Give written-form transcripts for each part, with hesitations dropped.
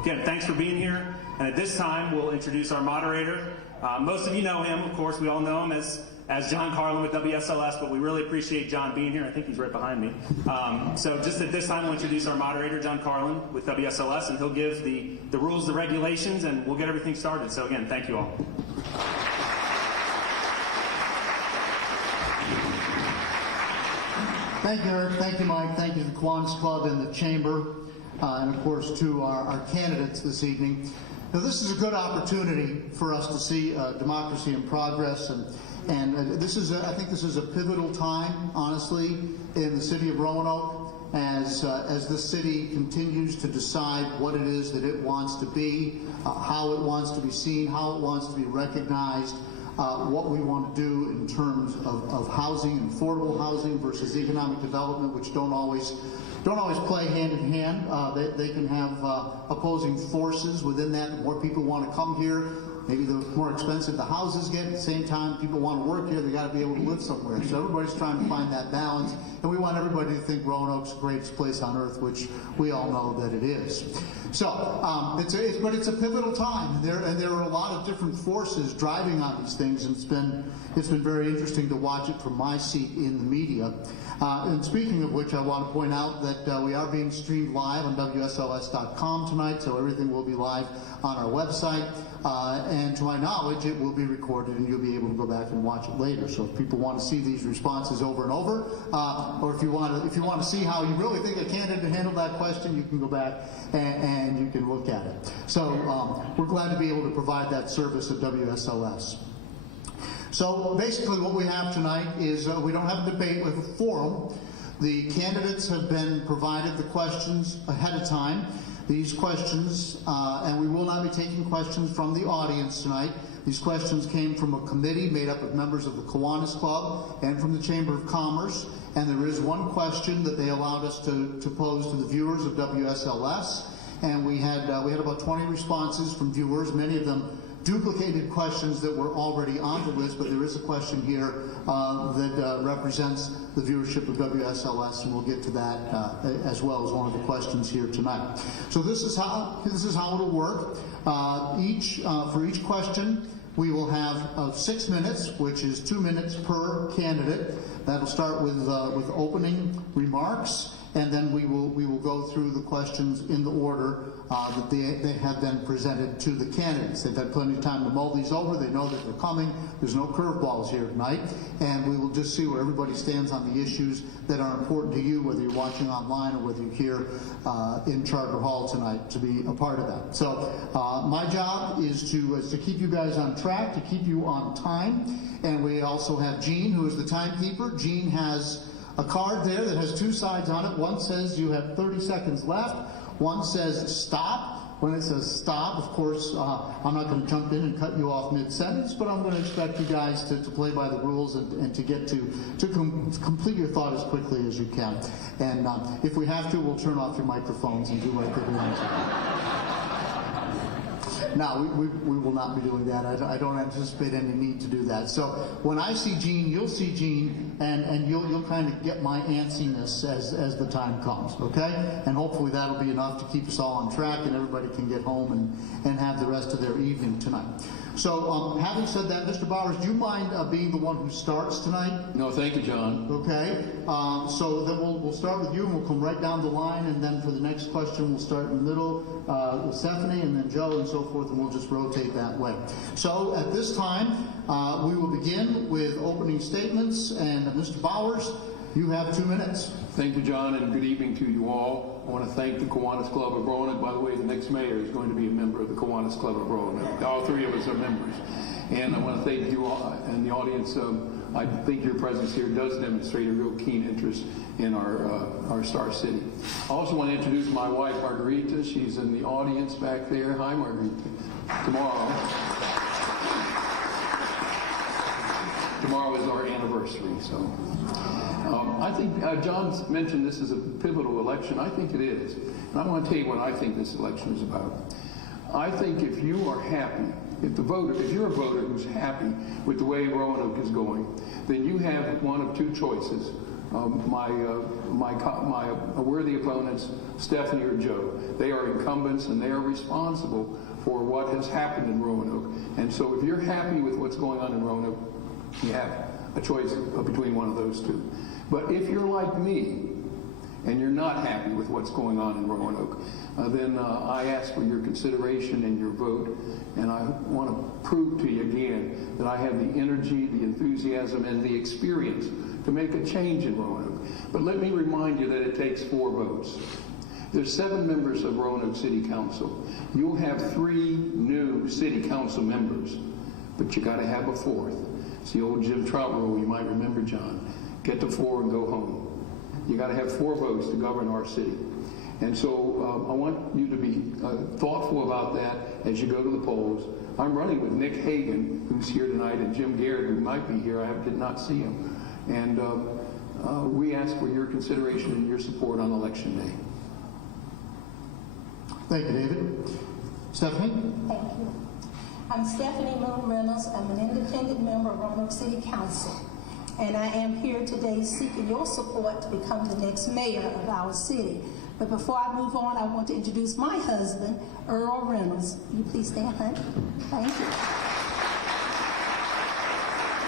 Again, thanks for being here. And at this time, we'll introduce our moderator. Most of you know him, of course. We all know him as John Carlin with WSLS, but we really appreciate John being here. I think he's right behind me. So just at this time, we'll introduce our moderator, John Carlin with WSLS, and he'll give the rules, the regulations, and we'll get everything started. So again, thank you all. Thank you, Eric. Thank you, Mike. Thank you to the Kiwanis Club and the Chamber, and of course to our candidates this evening. Now, this is a good opportunity for us to see democracy in progress, and I think this is a pivotal time, honestly, in the city of Roanoke, as this city continues to decide what it is that it wants to be, how it wants to be seen, how it wants to be recognized. What we want to do in terms of housing and affordable housing versus economic development, which don't always play hand in hand. They can have opposing forces within that. The more people want to come here, maybe the more expensive the houses get. At the same time, people want to work here. They got to be able to live somewhere. So everybody's trying to find that balance, and we want everybody to think Roanoke's the greatest place on earth, which we all know that it is. So, but it's a pivotal time, and there are a lot of different forces driving on these things, and it's been very interesting to watch it from my seat in the media. And speaking of which, I want to point out that we are being streamed live on WSLS.com tonight, so everything will be live on our website. And to my knowledge, it will be recorded, and you'll be able to go back and watch it later. So if people want to see these responses over and over, or if you want to see how you really think a candidate handled that question, you can go back and you can look at it. So we're glad to be able to provide that service at WSLS. So basically what we have tonight is we don't have a debate, we have a forum. The candidates have been provided the questions ahead of time. These questions, and we will not be taking questions from the audience tonight. These questions came from a committee made up of members of the Kiwanis Club and from the Chamber of Commerce. And there is one question that they allowed us to pose to the viewers of WSLS. And we had about 20 responses from viewers, many of them duplicated questions that were already on the list, but there is a question here that represents the viewership of WSLS, and we'll get to that as well as one of the questions here tonight. So this is how it'll work. For each question, we will have 6 minutes, which is 2 minutes per candidate. That'll start with opening remarks, and then we will go through the questions in the order that they have been presented to the candidates. They've had plenty of time to mull these over. They know that they're coming. There's no curveballs here tonight, and we will just see where everybody stands on the issues that are important to you, whether you're watching online or whether you're here in Charter Hall tonight to be a part of that. So my job is to keep you guys on track, to keep you on time, and we also have Jean, who is the timekeeper. Jean has a card there that has two sides on it. One says you have 30 seconds left. One says stop. When it says stop, of course, I'm not going to jump in and cut you off mid-sentence, but I'm going to expect you guys to play by the rules and to get to complete your thought as quickly as you can. And if we have to, we'll turn off your microphones and do like they're doing. No, we will not be doing that. I don't anticipate any need to do that. So when I see Jean, you'll see Jean, and you'll kind of get my antsiness as the time comes, okay? And hopefully that'll be enough to keep us all on track and everybody can get home and have the rest of their evening tonight. So having said that, Mr. Bowers, do you mind being the one who starts tonight? No, thank you, John. Okay. So then we'll start with you, and we'll come right down the line, and then for the next question, we'll start in the middle with Stephanie, and then Joe, and so forth, and we'll just rotate that way. So at this time, we will begin with opening statements, and Mr. Bowers, you have 2 minutes. Thank you, John, and good evening to you all. I want to thank the Kiwanis Club of Roanoke. By the way, the next mayor is going to be a member of the Kiwanis Club of Roanoke. All three of us are members. And I want to thank you all and the audience. I think your presence here does demonstrate a real keen interest in our star city. I also want to introduce my wife, Margarita. She's in the audience back there. Hi, Margarita. Tomorrow is our anniversary, so I think John mentioned this is a pivotal election. I think it is, and I want to tell you what I think this election is about. I think if you are happy, if you're a voter who's happy with the way Roanoke is going, then you have one of two choices. my worthy opponents, Stephanie or Joe. They are incumbents and they are responsible for what has happened in Roanoke. And so if you're happy with what's going on in Roanoke, you have a choice between one of those two. But if you're like me and you're not happy with what's going on in Roanoke, then I ask for your consideration and your vote. And I want to prove to you again that I have the energy, the enthusiasm, and the experience to make a change in Roanoke. But let me remind you that it takes 4 votes. There's 7 members of Roanoke City Council. You'll have 3 new city council members, but you got to have a 4th. It's the old Jim Trout rule, you might remember, John. Get to 4 and go home. You got to have 4 votes to govern our city. And so I want you to be thoughtful about that as you go to the polls. I'm running with Nick Hagan, who's here tonight, and Jim Garrett, who might be here. I did not see him. And we ask for your consideration and your support on Election Day. Thank you, David. Stephanie? Thank you. I'm Stephanie Moon Reynolds. I'm an independent member of Roanoke City Council. And I am here today seeking your support to become the next mayor of our city. But before I move on, I want to introduce my husband, Earl Reynolds. Will you please stand, honey? Thank you.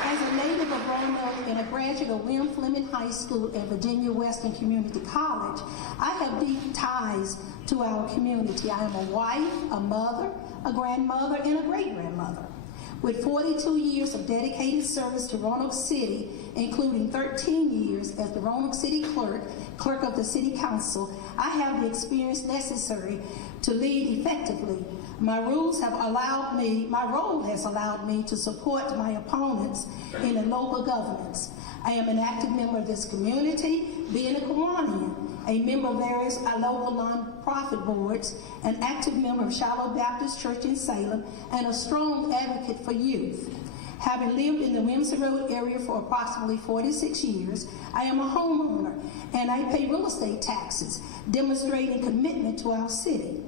As a native of Roanoke and a graduate of William Fleming High School and Virginia Western Community College, I have deep ties to our community. I am a wife, a mother, a grandmother, and a great-grandmother. With 42 years of dedicated service to Roanoke City, including 13 years as the Roanoke City Clerk of the City Council, I have the experience necessary to lead effectively. My role has allowed me to support my opponents in the local governments. I am an active member of this community, being a Kiwanian, a member of various local nonprofit boards, an active member of Shiloh Baptist Church in Salem, and a strong advocate for youth. Having lived in the Williamson Road area for approximately 46 years, I am a homeowner and I pay real estate taxes, demonstrating commitment to our city.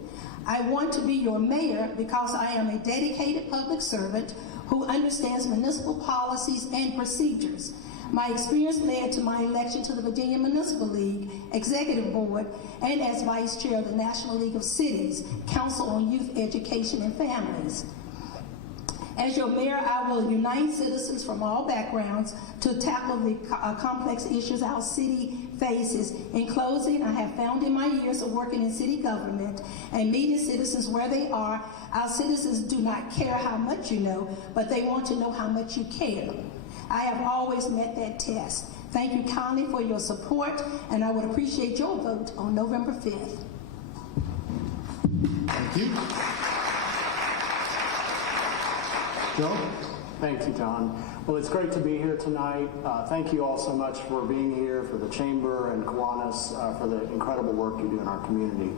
I want to be your mayor because I am a dedicated public servant who understands municipal policies and procedures. My experience led to my election to the Virginia Municipal League Executive Board and as Vice Chair of the National League of Cities, Council on Youth Education and Families. As your mayor, I will unite citizens from all backgrounds to tackle the complex issues our city faces. In closing, I have found in my years of working in city government and meeting citizens where they are, our citizens do not care how much you know, but they want to know how much you care. I have always met that test. Thank you kindly for your support, and I would appreciate your vote on November 5th. Thank you. Joe? Thank you, John. Well, it's great to be here tonight. Thank you all so much for being here, for the Chamber and Kiwanis, for the incredible work you do in our community.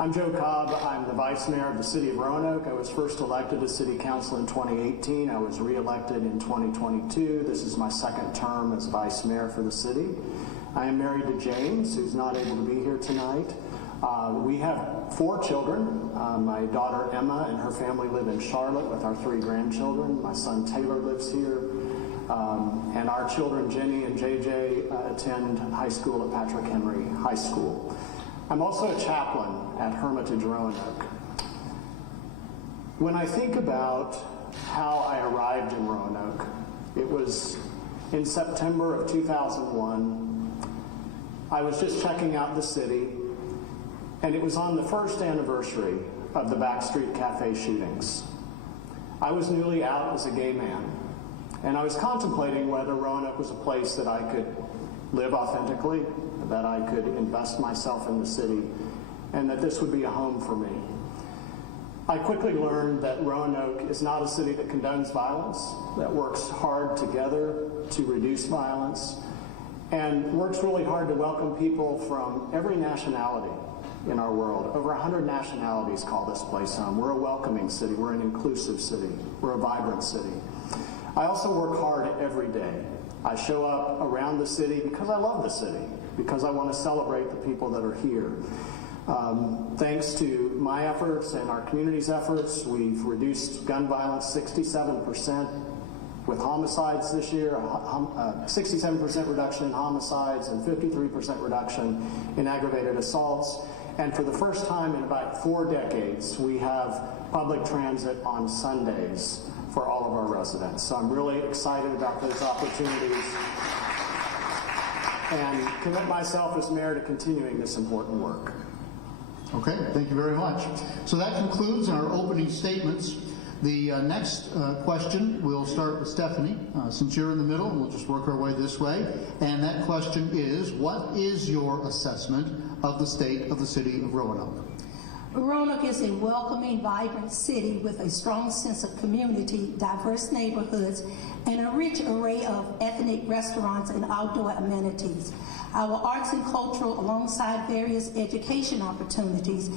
I'm Joe Cobb. I'm the Vice Mayor of the City of Roanoke. I was first elected to City Council in 2018. I was reelected in 2022. This is my 2nd term as Vice Mayor for the city. I am married to James, who's not able to be here tonight. We have 4 children. My daughter Emma and her family live in Charlotte with our 3 grandchildren. My son Taylor lives here. And our children Jenny and JJ attend high school at Patrick Henry High School. I'm also a chaplain at Hermitage, Roanoke. When I think about how I arrived in Roanoke, it was in September of 2001. I was just checking out the city, and it was on the 1st anniversary of the Backstreet Cafe shootings. I was newly out as a gay man, and I was contemplating whether Roanoke was a place that I could live authentically, that I could invest myself in the city, and that this would be a home for me. I quickly learned that Roanoke is not a city that condones violence, that works hard together to reduce violence, and works really hard to welcome people from every nationality in our world. Over 100 nationalities call this place home. We're a welcoming city. We're an inclusive city. We're a vibrant city. I also work hard every day. I show up around the city because I love the city, because I want to celebrate the people that are here. Thanks to my efforts and our community's efforts, we've reduced gun violence 67%. with homicides this year, 67% reduction in homicides and 53% reduction in aggravated assaults. And for the first time in about 4 decades, we have public transit on Sundays for all of our residents. So I'm really excited about those opportunities and commit myself as mayor to continuing this important work. Okay, thank you very much. So that concludes our opening statements. The next question, we'll start with Stephanie. Since you're in the middle, we'll just work our way this way. And that question is, what is your assessment of the state of the city of Roanoke? Roanoke is a welcoming, vibrant city with a strong sense of community, diverse neighborhoods, and a rich array of ethnic restaurants and outdoor amenities. Our arts and cultural, alongside various education opportunities,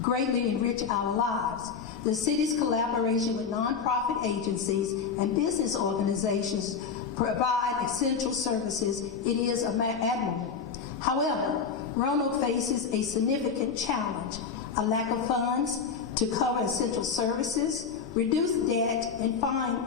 greatly enrich our lives. The city's collaboration with nonprofit agencies and business organizations provide essential services. It is admirable. However, Roanoke faces a significant challenge: a lack of funds to cover essential services, reduce debt, and fund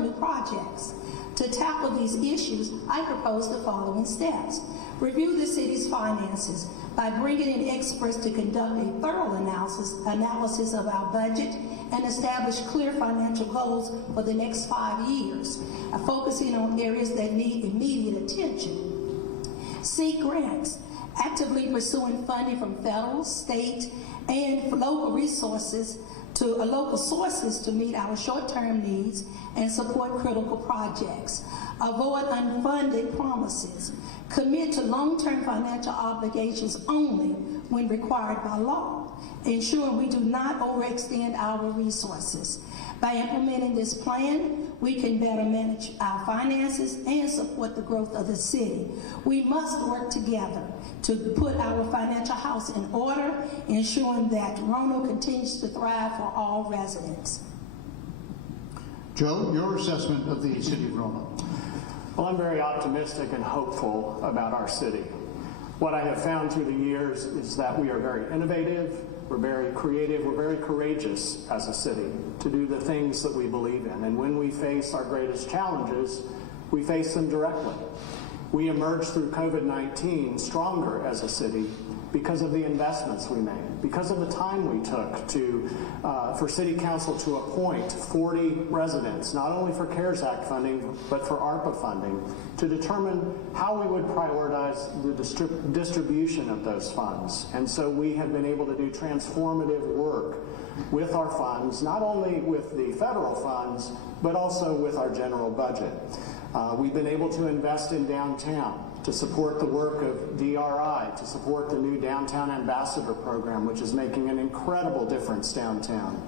new projects. To tackle these issues, I propose the following steps. Review the city's finances by bringing in experts to conduct a thorough analysis of our budget and establish clear financial goals for the next 5 years, focusing on areas that need immediate attention. Seek grants, actively pursuing funding from federal, state, and local sources to meet our short-term needs and support critical projects. Avoid unfunded promises. Commit to long-term financial obligations only when required by law, ensuring we do not overextend our resources. By implementing this plan, we can better manage our finances and support the growth of the city. We must work together to put our financial house in order, ensuring that Roanoke continues to thrive for all residents. Joe, your assessment of the city of Roanoke. Well, I'm very optimistic and hopeful about our city. What I have found through the years is that we are very innovative, we're very creative, we're very courageous as a city to do the things that we believe in. And when we face our greatest challenges, we face them directly. We emerged through COVID-19 stronger as a city because of the investments we made, because of the time we took for City Council to appoint 40 residents, not only for CARES Act funding, but for ARPA funding, to determine how we would prioritize the distribution of those funds. And so we have been able to do transformative work with our funds, not only with the federal funds, but also with our general budget. We've been able to invest in downtown, to support the work of DRI, to support the new Downtown Ambassador program, which is making an incredible difference downtown.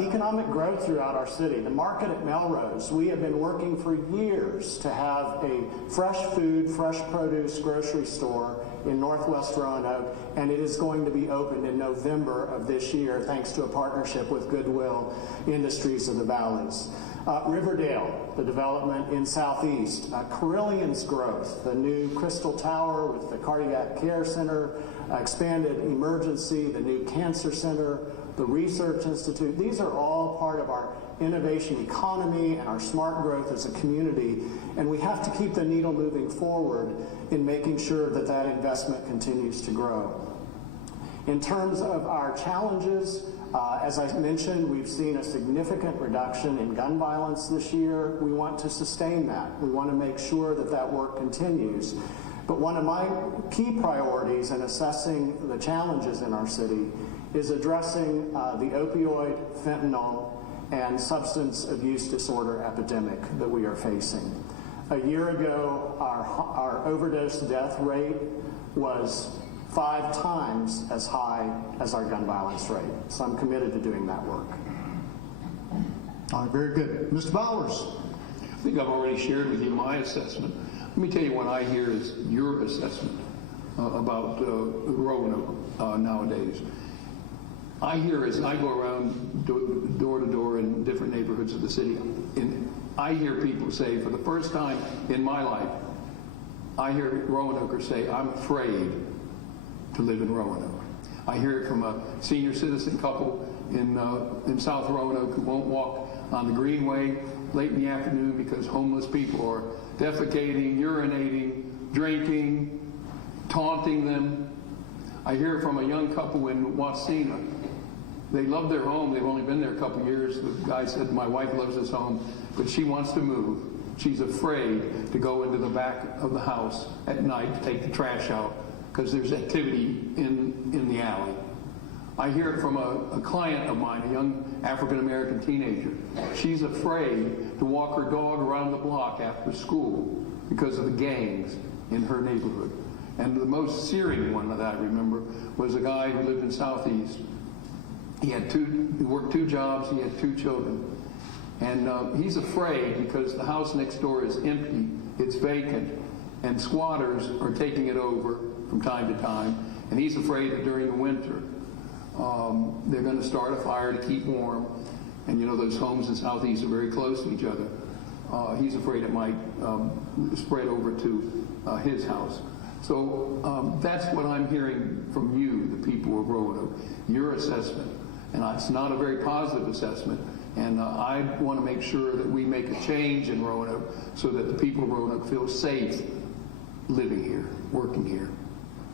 Economic growth throughout our city. The market at Melrose, we have been working for years to have a fresh food, fresh produce grocery store in Northwest Roanoke, and it is going to be opened in November of this year, thanks to a partnership with Goodwill Industries of the Valleys. Riverdale, the development in Southeast. Carillion's growth, the new Crystal Tower with the Cardiac Care Center, expanded emergency, the new Cancer Center, the Research Institute. These are all part of our innovation economy and our smart growth as a community, and we have to keep the needle moving forward in making sure that that investment continues to grow. In terms of our challenges, as I mentioned, we've seen a significant reduction in gun violence this year. We want to sustain that. We want to make sure that that work continues. But one of my key priorities in assessing the challenges in our city is addressing the opioid, fentanyl, and substance abuse disorder epidemic that we are facing. A year ago, our overdose death rate was 5 times as high as our gun violence rate. So I'm committed to doing that work. All right, very good. Mr. Bowers. I think I've already shared with you my assessment. Let me tell you what I hear is your assessment about Roanoke nowadays. I hear as I go around door to door in different neighborhoods of the city, and I hear people say, for the first time in my life, I hear Roanokers say, I'm afraid to live in Roanoke. I hear it from a senior citizen couple in South Roanoke who won't walk on the Greenway late in the afternoon because homeless people are defecating, urinating, drinking, taunting them. I hear from a young couple in Wasena. They love their home. They've only been there a couple years. The guy said, my wife loves this home, but she wants to move. She's afraid to go into the back of the house at night to take the trash out because there's activity in the alley. I hear it from a client of mine, a young African-American teenager. She's afraid to walk her dog around the block after school because of the gangs in her neighborhood. And the most searing one that I remember was a guy who lived in Southeast. He worked 2 jobs, he had 2 children. And he's afraid because the house next door is empty, it's vacant, and squatters are taking it over from time to time. And he's afraid that during the winter, they're going to start a fire to keep warm. And you know, those homes in Southeast are very close to each other. He's afraid it might spread over to his house. So that's what I'm hearing from you, the people of Roanoke, your assessment. And it's not a very positive assessment. And I want to make sure that we make a change in Roanoke so that the people of Roanoke feel safe living here, working here,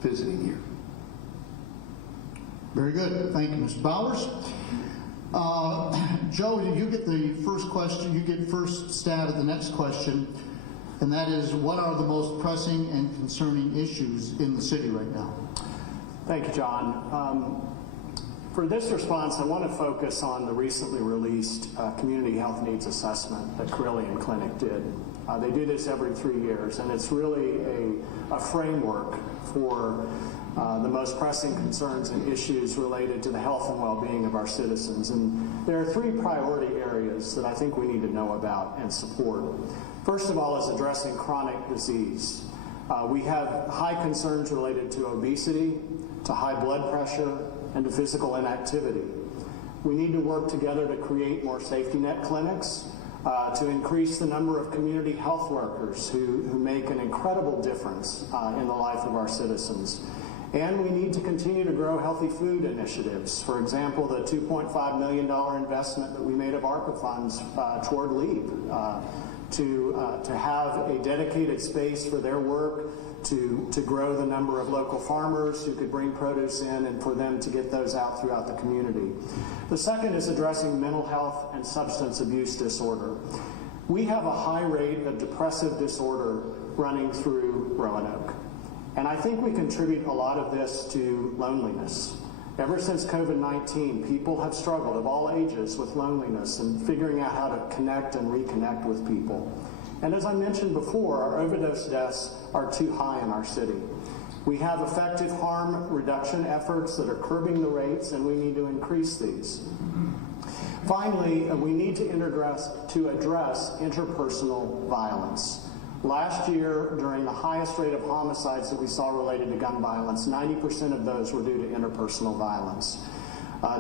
visiting here. Very good. Thank you, Mr. Bowers. Joe, you get the first question. You get first stab at the next question, and that is, what are the most pressing and concerning issues in the city right now? Thank you, John. For this response, I want to focus on the recently released Community Health Needs Assessment that Carillion Clinic did. They do this every 3 years, and it's really a framework for the most pressing concerns and issues related to the health and well-being of our citizens. And there are 3 priority areas that I think we need to know about and support. First of all is addressing chronic disease. We have high concerns related to obesity, to high blood pressure, and to physical inactivity. We need to work together to create more safety net clinics, to increase the number of community health workers who make an incredible difference in the life of our citizens. And we need to continue to grow healthy food initiatives. For example, the $2.5 million investment that we made of ARPA funds toward LEAP to have a dedicated space for their work, to grow the number of local farmers who could bring produce in and for them to get those out throughout the community. The second is addressing mental health and substance abuse disorder. We have a high rate of depressive disorder running through Roanoke. And I think we contribute a lot of this to loneliness. Ever since COVID-19, people have struggled of all ages with loneliness and figuring out how to connect and reconnect with people. And as I mentioned before, our overdose deaths are too high in our city. We have effective harm reduction efforts that are curbing the rates, and we need to increase these. Finally, we need to address interpersonal violence. Last year, during the highest rate of homicides that we saw related to gun violence, 90% of those were due to interpersonal violence.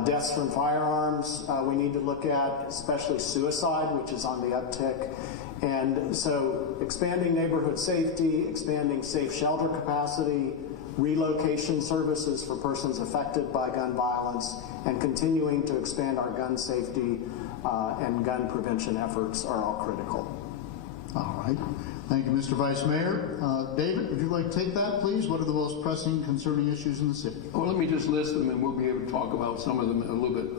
Deaths from firearms, we need to look at, especially suicide, which is on the uptick. And so expanding neighborhood safety, expanding safe shelter capacity, relocation services for persons affected by gun violence, and continuing to expand our gun safety and gun prevention efforts are all critical. All right. Thank you, Mr. Vice Mayor. David, would you like to take that, please? What are the most pressing, concerning issues in the city? Well, let me just list them, and we'll be able to talk about some of them a little bit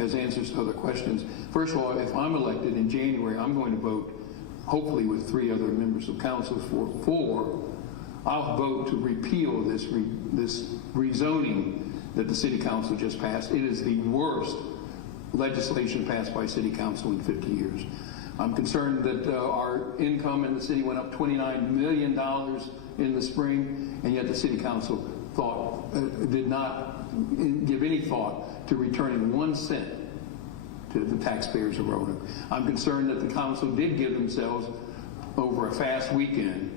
as answers to other questions. First of all, if I'm elected in January, I'm going to vote, hopefully with 3 other members of council, for I'll vote to repeal this rezoning that the city council just passed. It is the worst legislation passed by city council in 50 years. I'm concerned that our income in the city went up $29 million in the spring, and yet the city council did not give any thought to returning 1 cent to the taxpayers of Roanoke. I'm concerned that the council did give themselves, over a fast weekend,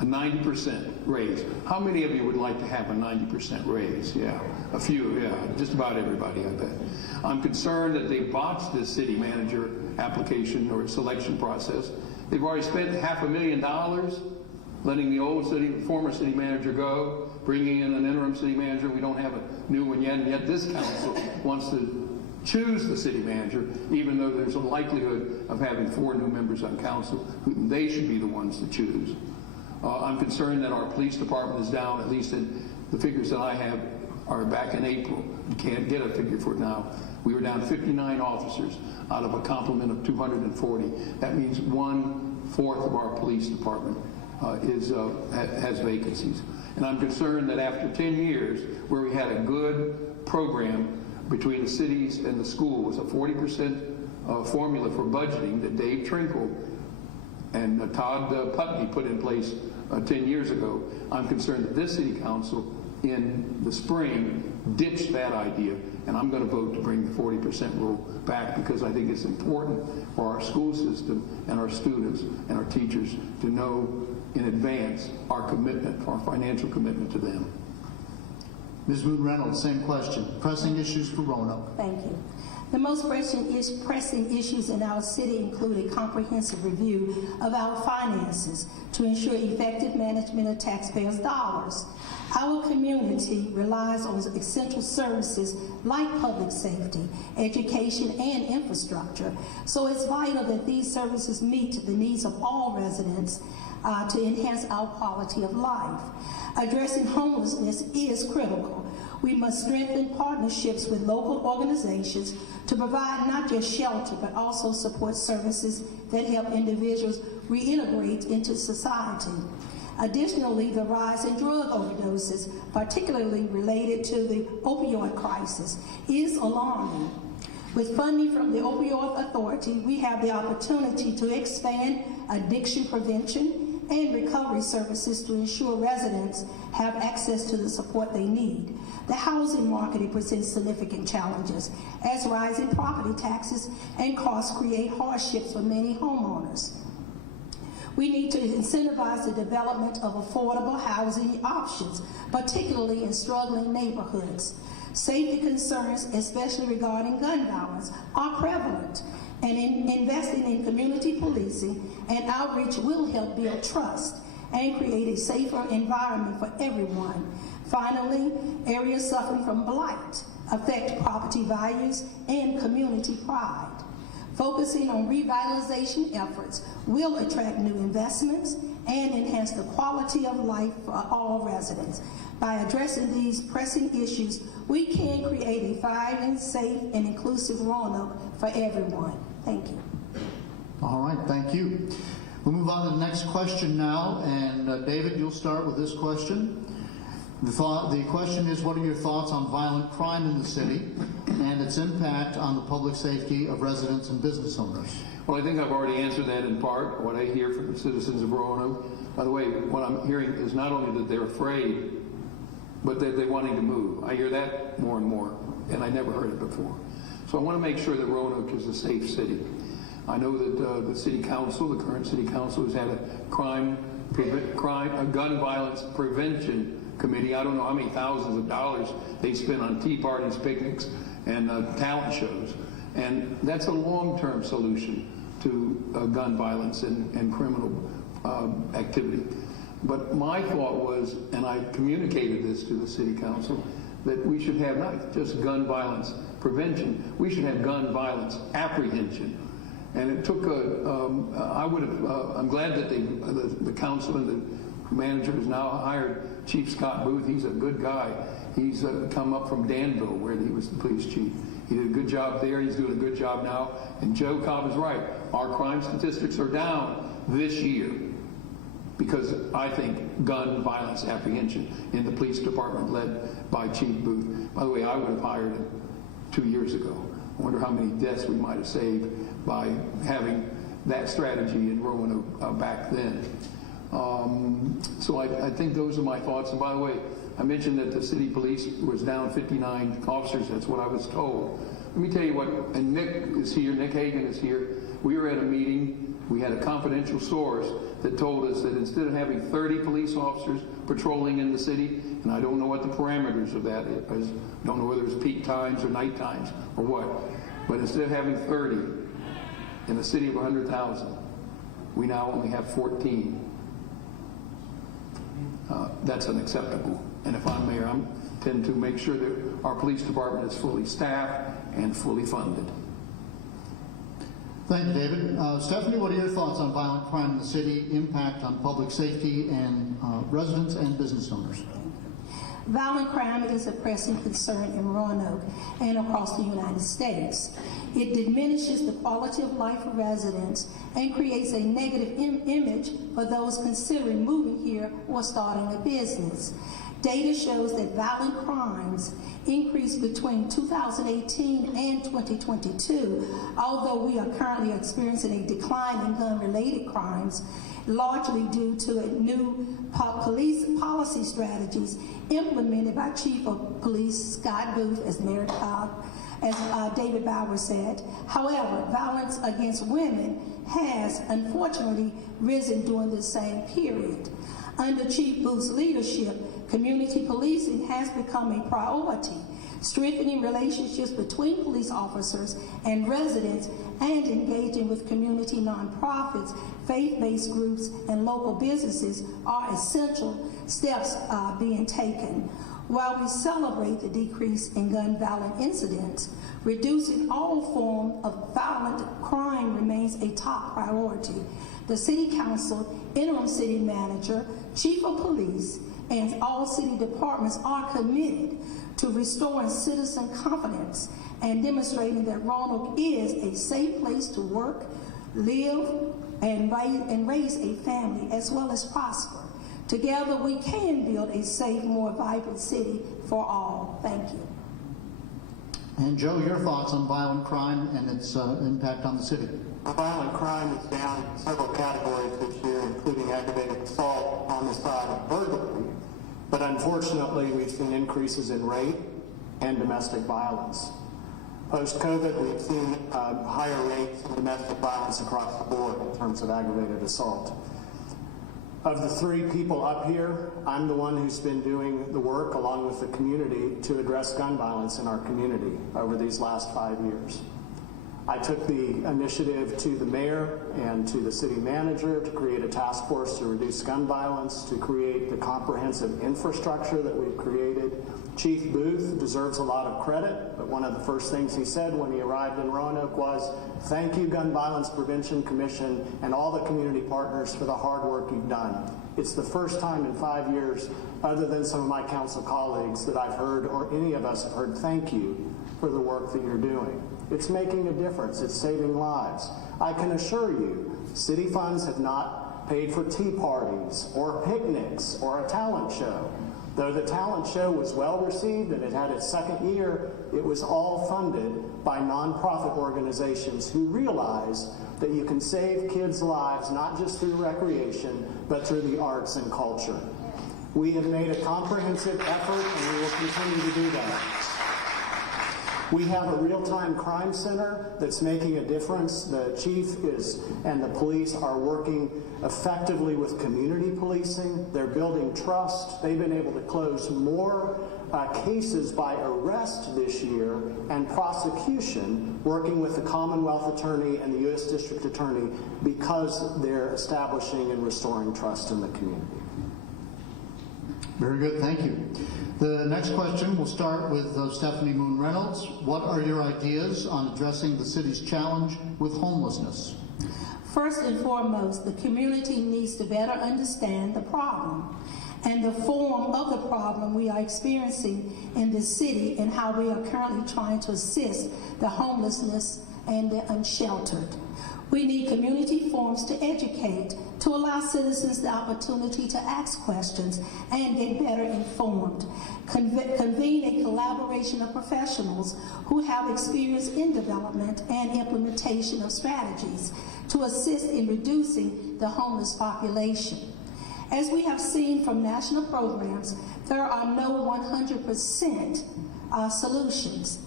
a 90% raise. How many of you would like to have a 90% raise? Yeah, a few, yeah, just about everybody, I bet. I'm concerned that they botched this city manager application or selection process. They've already spent $500,000 letting the former city manager go, bringing in an interim city manager. We don't have a new one yet, and yet this council wants to choose the city manager, even though there's a likelihood of having 4 new members on council, who they should be the ones to choose. I'm concerned that our police department is down, at least in the figures that I have are back in April. You can't get a figure for it now. We were down 59 officers out of a complement of 240. That means 1/4 of our police department has vacancies. And I'm concerned that after 10 years, where we had a good program between the cities and the schools, a 40% formula for budgeting that Dave Trinkle and Todd Putney put in place 10 years ago, I'm concerned that this city council in the spring ditched that idea, and I'm going to vote to bring the 40% rule back, because I think it's important for our school system and our students and our teachers to know in advance our commitment, our financial commitment to them. Ms. Moon Reynolds, same question. Pressing issues for Roanoke. Thank you. The most pressing issues in our city include a comprehensive review of our finances to ensure effective management of taxpayers' dollars. Our community relies on essential services like public safety, education, and infrastructure. So it's vital that these services meet the needs of all residents to enhance our quality of life. Addressing homelessness is critical. We must strengthen partnerships with local organizations to provide not just shelter, but also support services that help individuals reintegrate into society. Additionally, the rise in drug overdoses, particularly related to the opioid crisis, is alarming. With funding from the Opioid Authority, we have the opportunity to expand addiction prevention and recovery services to ensure residents have access to the support they need. The housing market presents significant challenges, as rising property taxes and costs create hardships for many homeowners. We need to incentivize the development of affordable housing options, particularly in struggling neighborhoods. Safety concerns, especially regarding gun violence, are prevalent, and investing in community policing and outreach will help build trust and create a safer environment for everyone. Finally, areas suffering from blight affect property values and community pride. Focusing on revitalization efforts will attract new investments and enhance the quality of life for all residents. By addressing these pressing issues, we can create a thriving, safe, and inclusive Roanoke for everyone. Thank you. All right, thank you. We'll move on to the next question now, and David, you'll start with this question. The question is, what are your thoughts on violent crime in the city and its impact on the public safety of residents and business owners? Well, I think I've already answered that in part, what I hear from the citizens of Roanoke. By the way, what I'm hearing is not only that they're afraid, but that they're wanting to move. I hear that more and more, and I never heard it before. So I want to make sure that Roanoke is a safe city. I know that the city council, the current city council, has had a gun violence prevention committee. I don't know how many thousands of dollars they spend on tea parties, picnics, and talent shows. And that's a long-term solution to gun violence and criminal activity. But my thought was, and I communicated this to the city council, that we should have not just gun violence prevention, we should have gun violence apprehension. And it took I'm glad that the council and the manager has now hired Chief Scott Booth. He's a good guy. He's come up from Danville, where he was the police chief. He did a good job there. He's doing a good job now. And Joe Cobb is right. Our crime statistics are down this year because I think gun violence apprehension in the police department led by Chief Booth. By the way, I would have hired him 2 years ago. I wonder how many deaths we might have saved by having that strategy in Roanoke back then. So I think those are my thoughts. And by the way, I mentioned that the city police was down 59 officers. That's what I was told. Let me tell you what, and Nick is here, Nick Hagan is here. We were at a meeting. We had a confidential source that told us that instead of having 30 police officers patrolling in the city, and I don't know what the parameters of that is, I don't know whether it's peak times or night times or what, but instead of having 30 in a city of 100,000, we now only have 14. That's unacceptable. And if I'm mayor, tend to make sure that our police department is fully staffed and fully funded. Thank you, David. Stephanie, what are your thoughts on violent crime in the city, impact on public safety and residents and business owners? Violent crime is a pressing concern in Roanoke and across the United States. It diminishes the quality of life for residents and creates a negative image for those considering moving here or starting a business. Data shows that violent crimes increased between 2018 and 2022, although we are currently experiencing a decline in gun-related crimes, largely due to new police policy strategies implemented by Chief of Police Scott Booth, as David Bauer said. However, violence against women has unfortunately risen during the same period. Under Chief Booth's leadership, community policing has become a priority, strengthening relationships between police officers and residents and engaging with community nonprofits, faith-based groups, and local businesses are essential steps being taken. While we celebrate the decrease in gun violent incidents, reducing all forms of violent crime remains a top priority. The City Council, interim city manager, chief of police, and all city departments are committed to restoring citizen confidence and demonstrating that Roanoke is a safe place to work, live, and raise a family as well as prosper. Together we can build a safe, more vibrant city for all. Thank you. And Joe, your thoughts on violent crime and its impact on the city? Violent crime is down in several categories this year, including aggravated assault on the side of burglary. But unfortunately, we've seen increases in rape and domestic violence. Post-COVID, we've seen higher rates of domestic violence across the board in terms of aggravated assault. Of the three people up here, I'm the one who's been doing the work along with the community to address gun violence in our community over these last 5 years. I took the initiative to the mayor and to the city manager to create a task force to reduce gun violence, to create the comprehensive infrastructure that we've created. Chief Booth deserves a lot of credit, but one of the first things he said when he arrived in Roanoke was, "Thank you, Gun Violence Prevention Commission and all the community partners for the hard work you've done." It's the first time in 5 years, other than some of my council colleagues, that I've heard, or any of us have heard, thank you for the work that you're doing. It's making a difference. It's saving lives. I can assure you, city funds have not paid for tea parties or picnics or a talent show. Though the talent show was well received and it had its second year, it was all funded by nonprofit organizations who realize that you can save kids' lives not just through recreation, but through the arts and culture. We have made a comprehensive effort and we will continue to do that. We have a real-time crime center that's making a difference. The chief and the police are working effectively with community policing. They're building trust. They've been able to close more cases by arrest this year and prosecution, working with the Commonwealth Attorney and the U.S. District Attorney, because they're establishing and restoring trust in the community. Very good, thank you. The next question will start with Stephanie Moon Reynolds. What are your ideas on addressing the city's challenge with homelessness? First and foremost, the community needs to better understand the problem and the form of the problem we are experiencing in this city and how we are currently trying to assist the homelessness and the unsheltered. We need community forums to educate, to allow citizens the opportunity to ask questions and get better informed. Convene a collaboration of professionals who have experience in development and implementation of strategies to assist in reducing the homeless population. As we have seen from national programs, there are no 100% solutions.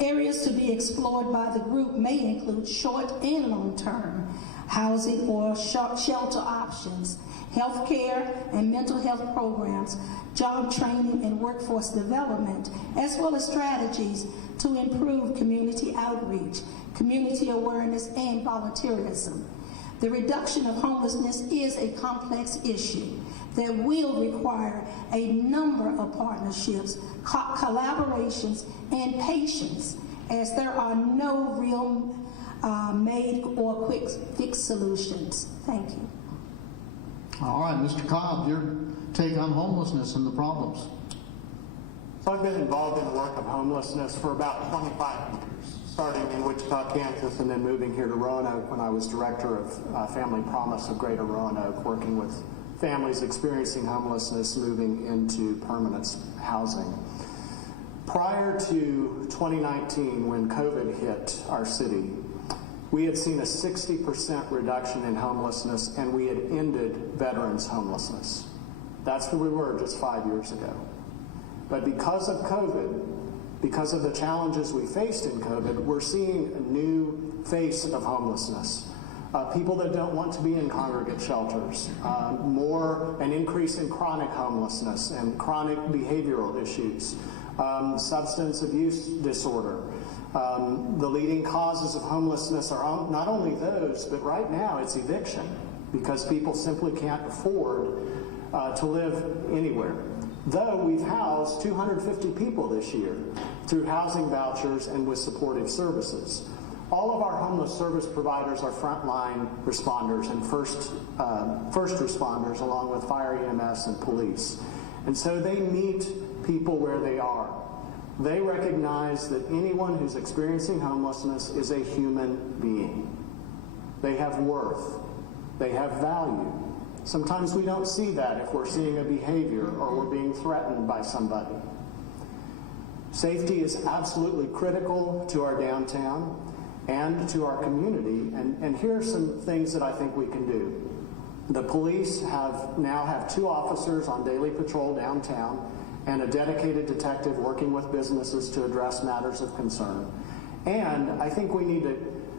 Areas to be explored by the group may include short and long-term housing or shelter options, health care and mental health programs, job training and workforce development, as well as strategies to improve community outreach, community awareness, and volunteerism. The reduction of homelessness is a complex issue that will require a number of partnerships, collaborations, and patience, as there are no real made or quick fix solutions. Thank you. All right, Mr. Cobb, your take on homelessness and the problems. So I've been involved in the work of homelessness for about 25 years, starting in Wichita, Kansas, and then moving here to Roanoke when I was director of Family Promise of Greater Roanoke, working with families experiencing homelessness moving into permanent housing. Prior to 2019, when COVID hit our city, we had seen a 60% reduction in homelessness, and we had ended veterans' homelessness. That's where we were just 5 years ago. But because of COVID, because of the challenges we faced in COVID, we're seeing a new face of homelessness. People that don't want to be in congregate shelters, an increase in chronic homelessness and chronic behavioral issues, substance abuse disorder. The leading causes of homelessness are not only those, but right now it's eviction, because people simply can't afford to live anywhere. Though we've housed 250 people this year through housing vouchers and with supportive services. All of our homeless service providers are frontline responders and first responders, along with fire, EMS, and police. And so they meet people where they are. They recognize that anyone who's experiencing homelessness is a human being. They have worth. They have value. Sometimes we don't see that if we're seeing a behavior or we're being threatened by somebody. Safety is absolutely critical to our downtown and to our community, and here are some things that I think we can do. The police now have 2 officers on daily patrol downtown and a dedicated detective working with businesses to address matters of concern. And I think we need to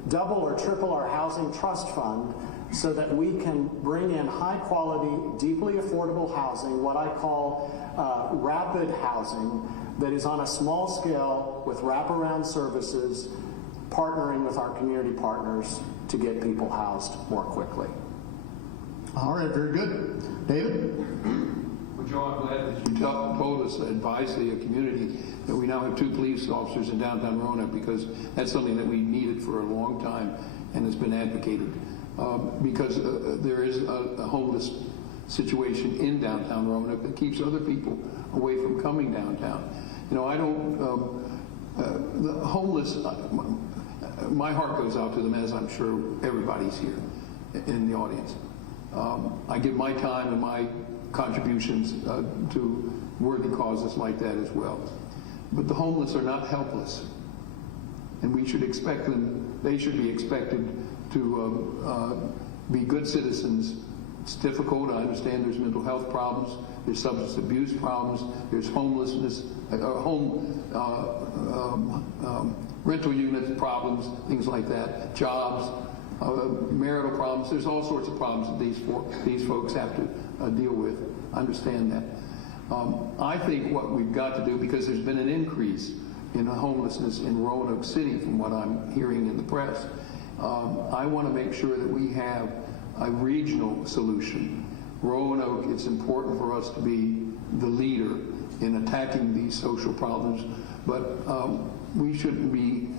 double or triple our housing trust fund so that we can bring in high quality, deeply affordable housing, what I call rapid housing, that is on a small scale with wraparound services, partnering with our community partners to get people housed more quickly. All right, very good. David? Well, Joe, I'm glad that you told us, advised the community that we now have 2 police officers in downtown Roanoke, because that's something that we needed for a long time and has been advocated. Because there is a homeless situation in downtown Roanoke that keeps other people away from coming downtown. You know, I don't, the homeless, my heart goes out to them, as I'm sure everybody's here in the audience. I give my time and my contributions to worthy causes like that as well. But the homeless are not helpless, and we should expect them, they should be expected to be good citizens. It's difficult. I understand there's mental health problems, there's substance abuse problems, there's homelessness, rental unit problems, things like that, jobs, marital problems. There's all sorts of problems that these folks have to deal with. I understand that. I think what we've got to do, because there's been an increase in homelessness in Roanoke City from what I'm hearing in the press, I want to make sure that we have a regional solution. Roanoke, it's important for us to be the leader in attacking these social problems, but we shouldn't be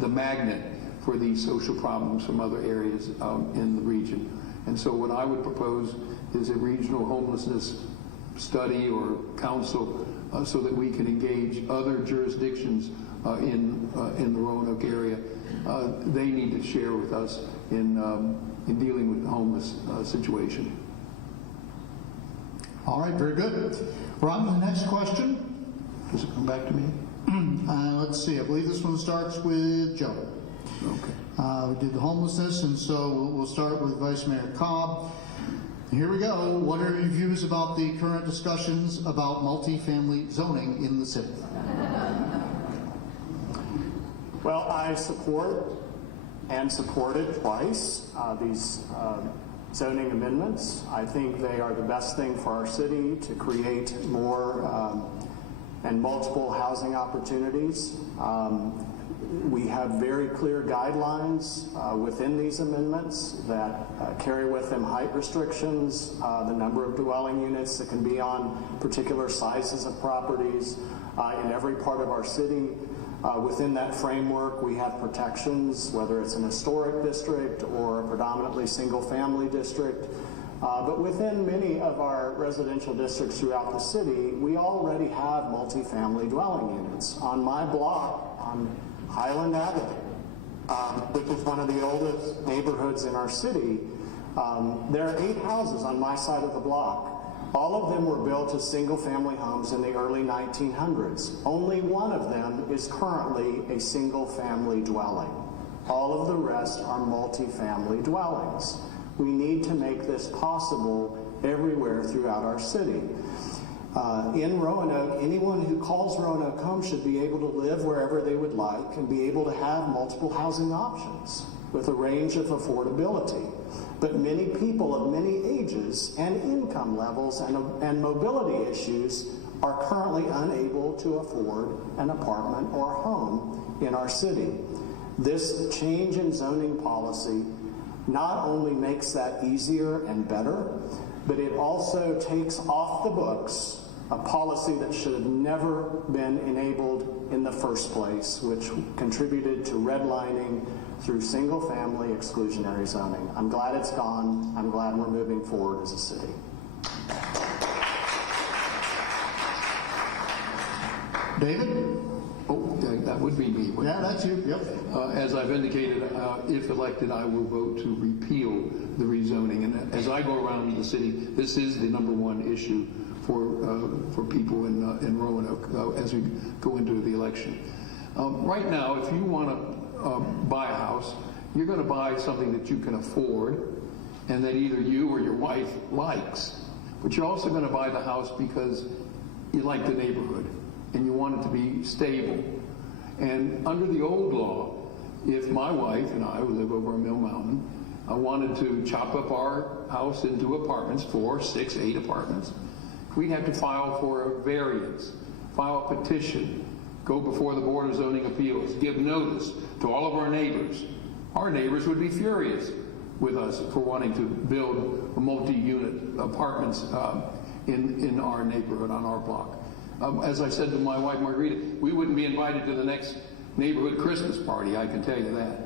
the magnet for these social problems from other areas in the region. And so what I would propose is a regional homelessness study or council so that we can engage other jurisdictions in the Roanoke area. They need to share with us in dealing with the homeless situation. All right, very good. We're on to the next question. Does it come back to me? Let's see. I believe this one starts with Joe. Okay. We did the homelessness, and so we'll start with Vice Mayor Cobb. Here we go. What are your views about the current discussions about multifamily zoning in the city? Well, I support and supported twice these zoning amendments. I think they are the best thing for our city to create more and multiple housing opportunities. We have very clear guidelines within these amendments that carry with them height restrictions, the number of dwelling units that can be on particular sizes of properties in every part of our city. Within that framework, we have protections, whether it's an historic district or a predominantly single-family district. But within many of our residential districts throughout the city, we already have multifamily dwelling units. On my block, on Highland Avenue, which is one of the oldest neighborhoods in our city, there are 8 houses on my side of the block. All of them were built as single-family homes in the early 1900s. Only one of them is currently a single-family dwelling. All of the rest are multifamily dwellings. We need to make this possible everywhere throughout our city. In Roanoke, anyone who calls Roanoke home should be able to live wherever they would like and be able to have multiple housing options with a range of affordability. But many people of many ages and income levels and mobility issues are currently unable to afford an apartment or home in our city. This change in zoning policy not only makes that easier and better, but it also takes off the books a policy that should have never been enabled in the first place, which contributed to redlining through single-family exclusionary zoning. I'm glad it's gone. I'm glad we're moving forward as a city. David? Oh, that would be me. Yeah, that's you. Yep. As I've indicated, if elected, I will vote to repeal the rezoning. And as I go around the city, this is the #1 issue for people in Roanoke as we go into the election. Right now, if you want to buy a house, you're going to buy something that you can afford and that either you or your wife likes. But you're also going to buy the house because you like the neighborhood and you want it to be stable. And under the old law, if my wife and I, who live over on Mill Mountain, wanted to chop up our house into apartments, 4, 6, 8 apartments, we'd have to file for a variance, file a petition, go before the Board of Zoning Appeals, give notice to all of our neighbors. Our neighbors would be furious with us for wanting to build multi-unit apartments in our neighborhood, on our block. As I said to my wife, Margarita, we wouldn't be invited to the next neighborhood Christmas party, I can tell you that.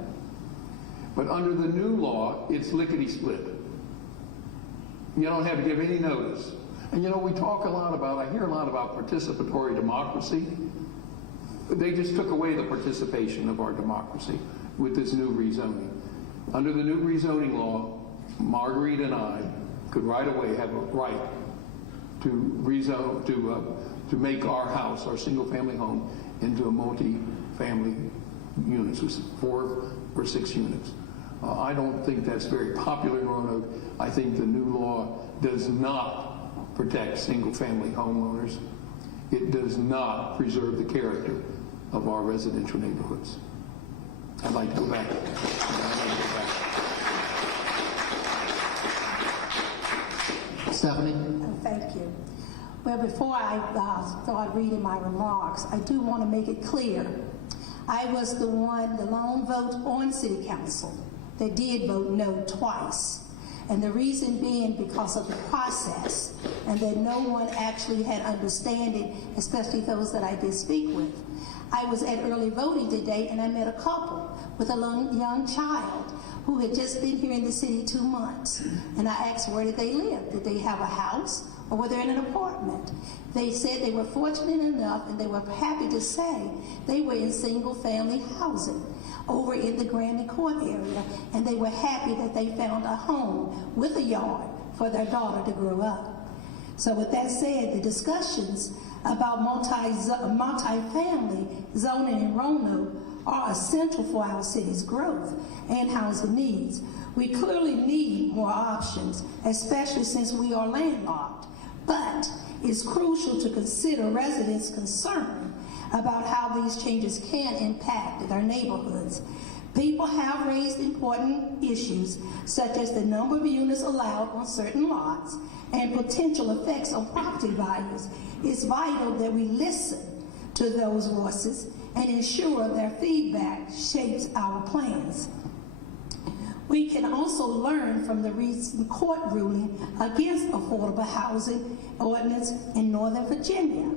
But under the new law, it's lickety-split. You don't have to give any notice. And you know, we talk a lot about, I hear a lot about participatory democracy. They just took away the participation of our democracy with this new rezoning. Under the new rezoning law, Marguerite and I could right away have a right to rezone, to make our house, our single-family home, into a multi-family units, with 4 or 6 units. I don't think that's very popular in Roanoke. I think the new law does not protect single-family homeowners. It does not preserve the character of our residential neighborhoods. I'd like to go back. Stephanie? Thank you. Well, before I start reading my remarks, I do want to make it clear. I was the lone vote on City Council that did vote no twice. And the reason being because of the process, and that no one actually had understanding, especially those that I did speak with. I was at early voting today, and I met a couple with a young child who had just been here in the city 2 months. And I asked, where did they live? Did they have a house, or were they in an apartment? They said they were fortunate enough, and they were happy to say they were in single-family housing over in the Granby Court area, and they were happy that they found a home with a yard for their daughter to grow up. So with that said, the discussions about multi-family zoning in Roanoke are essential for our city's growth and housing needs. We clearly need more options, especially since we are landlocked, but it's crucial to consider residents' concern about how these changes can impact our neighborhoods. People have raised important issues, such as the number of units allowed on certain lots and potential effects on property values. It's vital that we listen to those voices and ensure their feedback shapes our plans. We can also learn from the recent court ruling against affordable housing ordinance in Northern Virginia.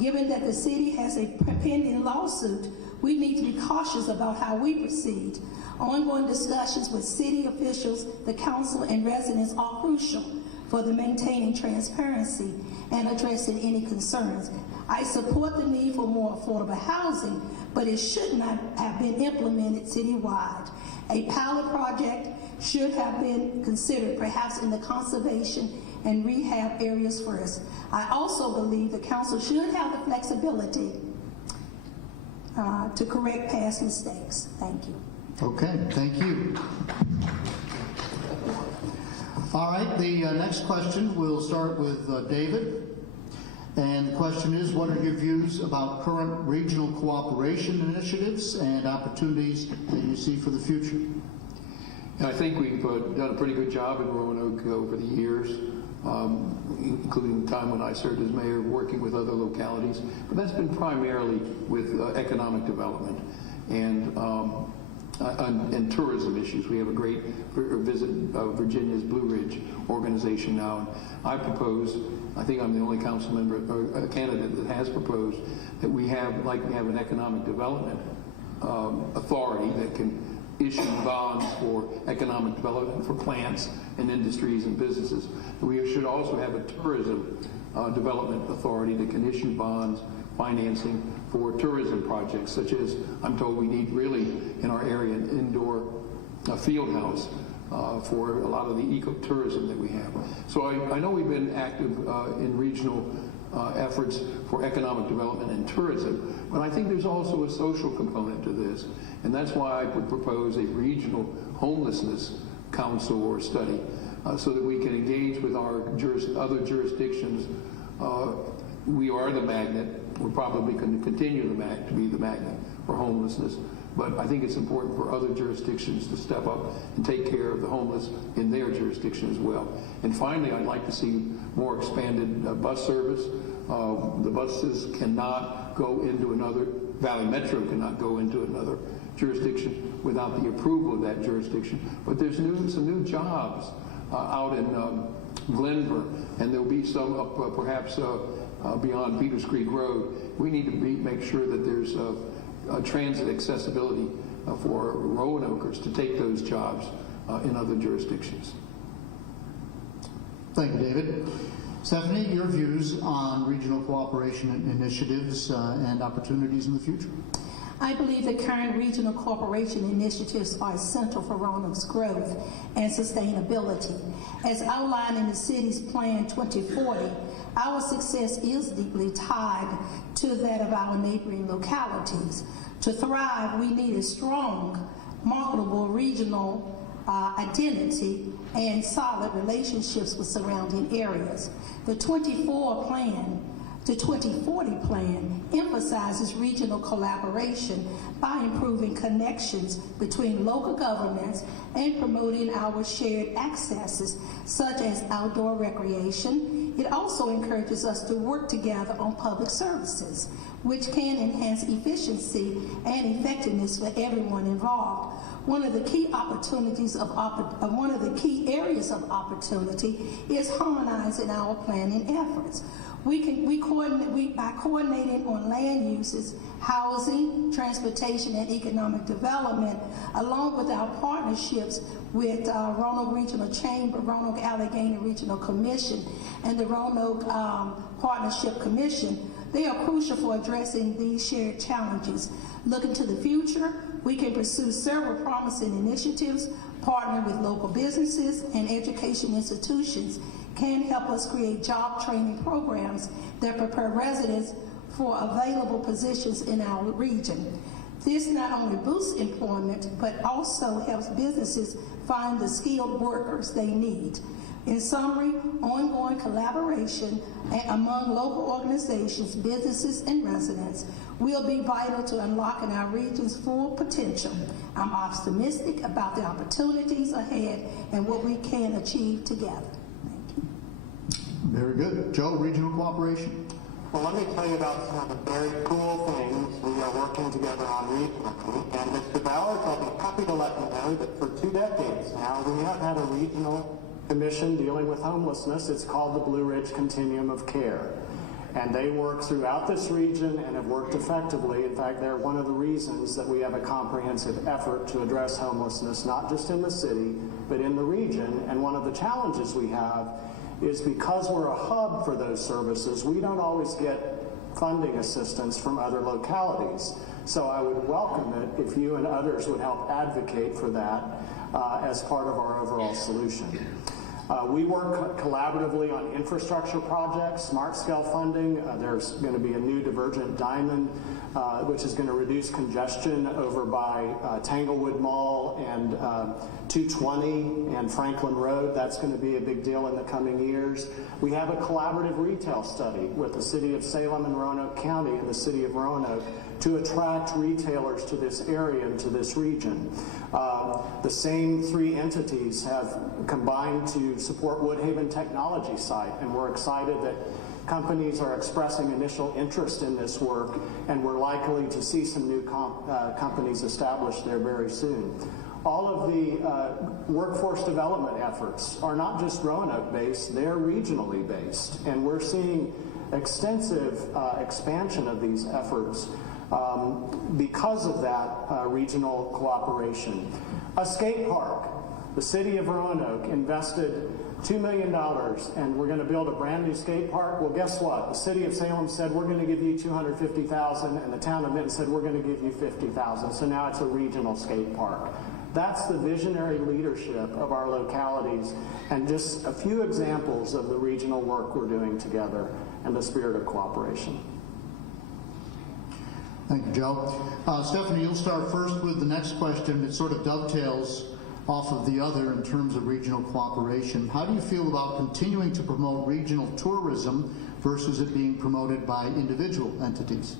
Given that the city has a pending lawsuit, we need to be cautious about how we proceed. Ongoing discussions with city officials, the council, and residents are crucial for the maintaining transparency and addressing any concerns. I support the need for more affordable housing, but it should not have been implemented citywide. A pilot project should have been considered, perhaps in the conservation and rehab areas first. I also believe the council should have the flexibility to correct past mistakes. Thank you. Okay, thank you. All right, the next question, we'll start with David. And the question is, what are your views about current regional cooperation initiatives and opportunities that you see for the future? And I think we've done a pretty good job in Roanoke over the years, including the time when I served as mayor, working with other localities. But that's been primarily with economic development and tourism issues. We have a great visit Virginia's Blue Ridge organization now. I propose, I think I'm the only council member or candidate that has proposed that we have an economic development authority that can issue bonds for economic development for plants and industries and businesses. We should also have a tourism development authority that can issue bonds, financing for tourism projects, such as I'm told we need really in our area an indoor field house for a lot of the ecotourism that we have. So I know we've been active in regional efforts for economic development and tourism, but I think there's also a social component to this, and that's why I would propose a regional homelessness council or study so that we can engage with our other jurisdictions. We are the magnet. We're probably going to continue to be the magnet for homelessness. But I think it's important for other jurisdictions to step up and take care of the homeless in their jurisdiction as well. And finally, I'd like to see more expanded bus service. The buses cannot go into another, Valley Metro cannot go into another jurisdiction without the approval of that jurisdiction. But there's some new jobs out in Glenver, and there'll be some up perhaps beyond Peters Creek Road. We need to make sure that there's transit accessibility for Roanokers to take those jobs in other jurisdictions. Thank you, David. Stephanie, your views on regional cooperation initiatives and opportunities in the future? I believe the current regional cooperation initiatives are essential for Roanoke's growth and sustainability. As outlined in the city's Plan 2040, our success is deeply tied to that of our neighboring localities. To thrive, we need a strong, marketable regional identity and solid relationships with surrounding areas. The 2040 plan emphasizes regional collaboration by improving connections between local governments and promoting our shared accesses, such as outdoor recreation. It also encourages us to work together on public services, which can enhance efficiency and effectiveness for everyone involved. One of the key areas of opportunity is harmonizing our planning efforts. By coordinating on land uses, housing, transportation, and economic development, along with our partnerships with Roanoke Regional Chamber, Roanoke Allegheny Regional Commission, and the Roanoke Partnership Commission, they are crucial for addressing these shared challenges. Looking to the future, we can pursue several promising initiatives, partner with local businesses and education institutions, can help us create job training programs that prepare residents for available positions in our region. This not only boosts employment, but also helps businesses find the skilled workers they need. In summary, ongoing collaboration among local organizations, businesses, and residents will be vital to unlocking our region's full potential. I'm optimistic about the opportunities ahead and what we can achieve together. Thank you. Very good. Joe, regional cooperation? Well, let me tell you about some of the very cool things we are working together on regionally. And Mr. Bowers, I'll be happy to let you know that for 2 decades now, we have had a regional commission dealing with homelessness. It's called the Blue Ridge Continuum of Care. And they work throughout this region and have worked effectively. In fact, they're one of the reasons that we have a comprehensive effort to address homelessness, not just in the city, but in the region. And one of the challenges we have is because we're a hub for those services, we don't always get funding assistance from other localities. So I would welcome it if you and others would help advocate for that as part of our overall solution. We work collaboratively on infrastructure projects, smart scale funding. There's going to be a new divergent diamond, which is going to reduce congestion over by Tanglewood Mall and 220 and Franklin Road. That's going to be a big deal in the coming years. We have a collaborative retail study with the City of Salem and Roanoke County and the City of Roanoke to attract retailers to this area and to this region. The same 3 entities have combined to support Woodhaven Technology Site, and we're excited that companies are expressing initial interest in this work, and we're likely to see some new companies established there very soon. All of the workforce development efforts are not just Roanoke-based, they're regionally based, and we're seeing extensive expansion of these efforts because of that regional cooperation. A skate park. The city of Roanoke invested $2 million and we're going to build a brand new skate park. Well, guess what? The city of Salem said we're going to give you $250,000 and the town of Benton said we're going to give you $50,000. So now it's a regional skate park. That's the visionary leadership of our localities and just a few examples of the regional work we're doing together and the spirit of cooperation. Thank you, Joe. Stephanie, you'll start first with the next question. It sort of dovetails off of the other in terms of regional cooperation. How do you feel about continuing to promote regional tourism versus it being promoted by individual entities?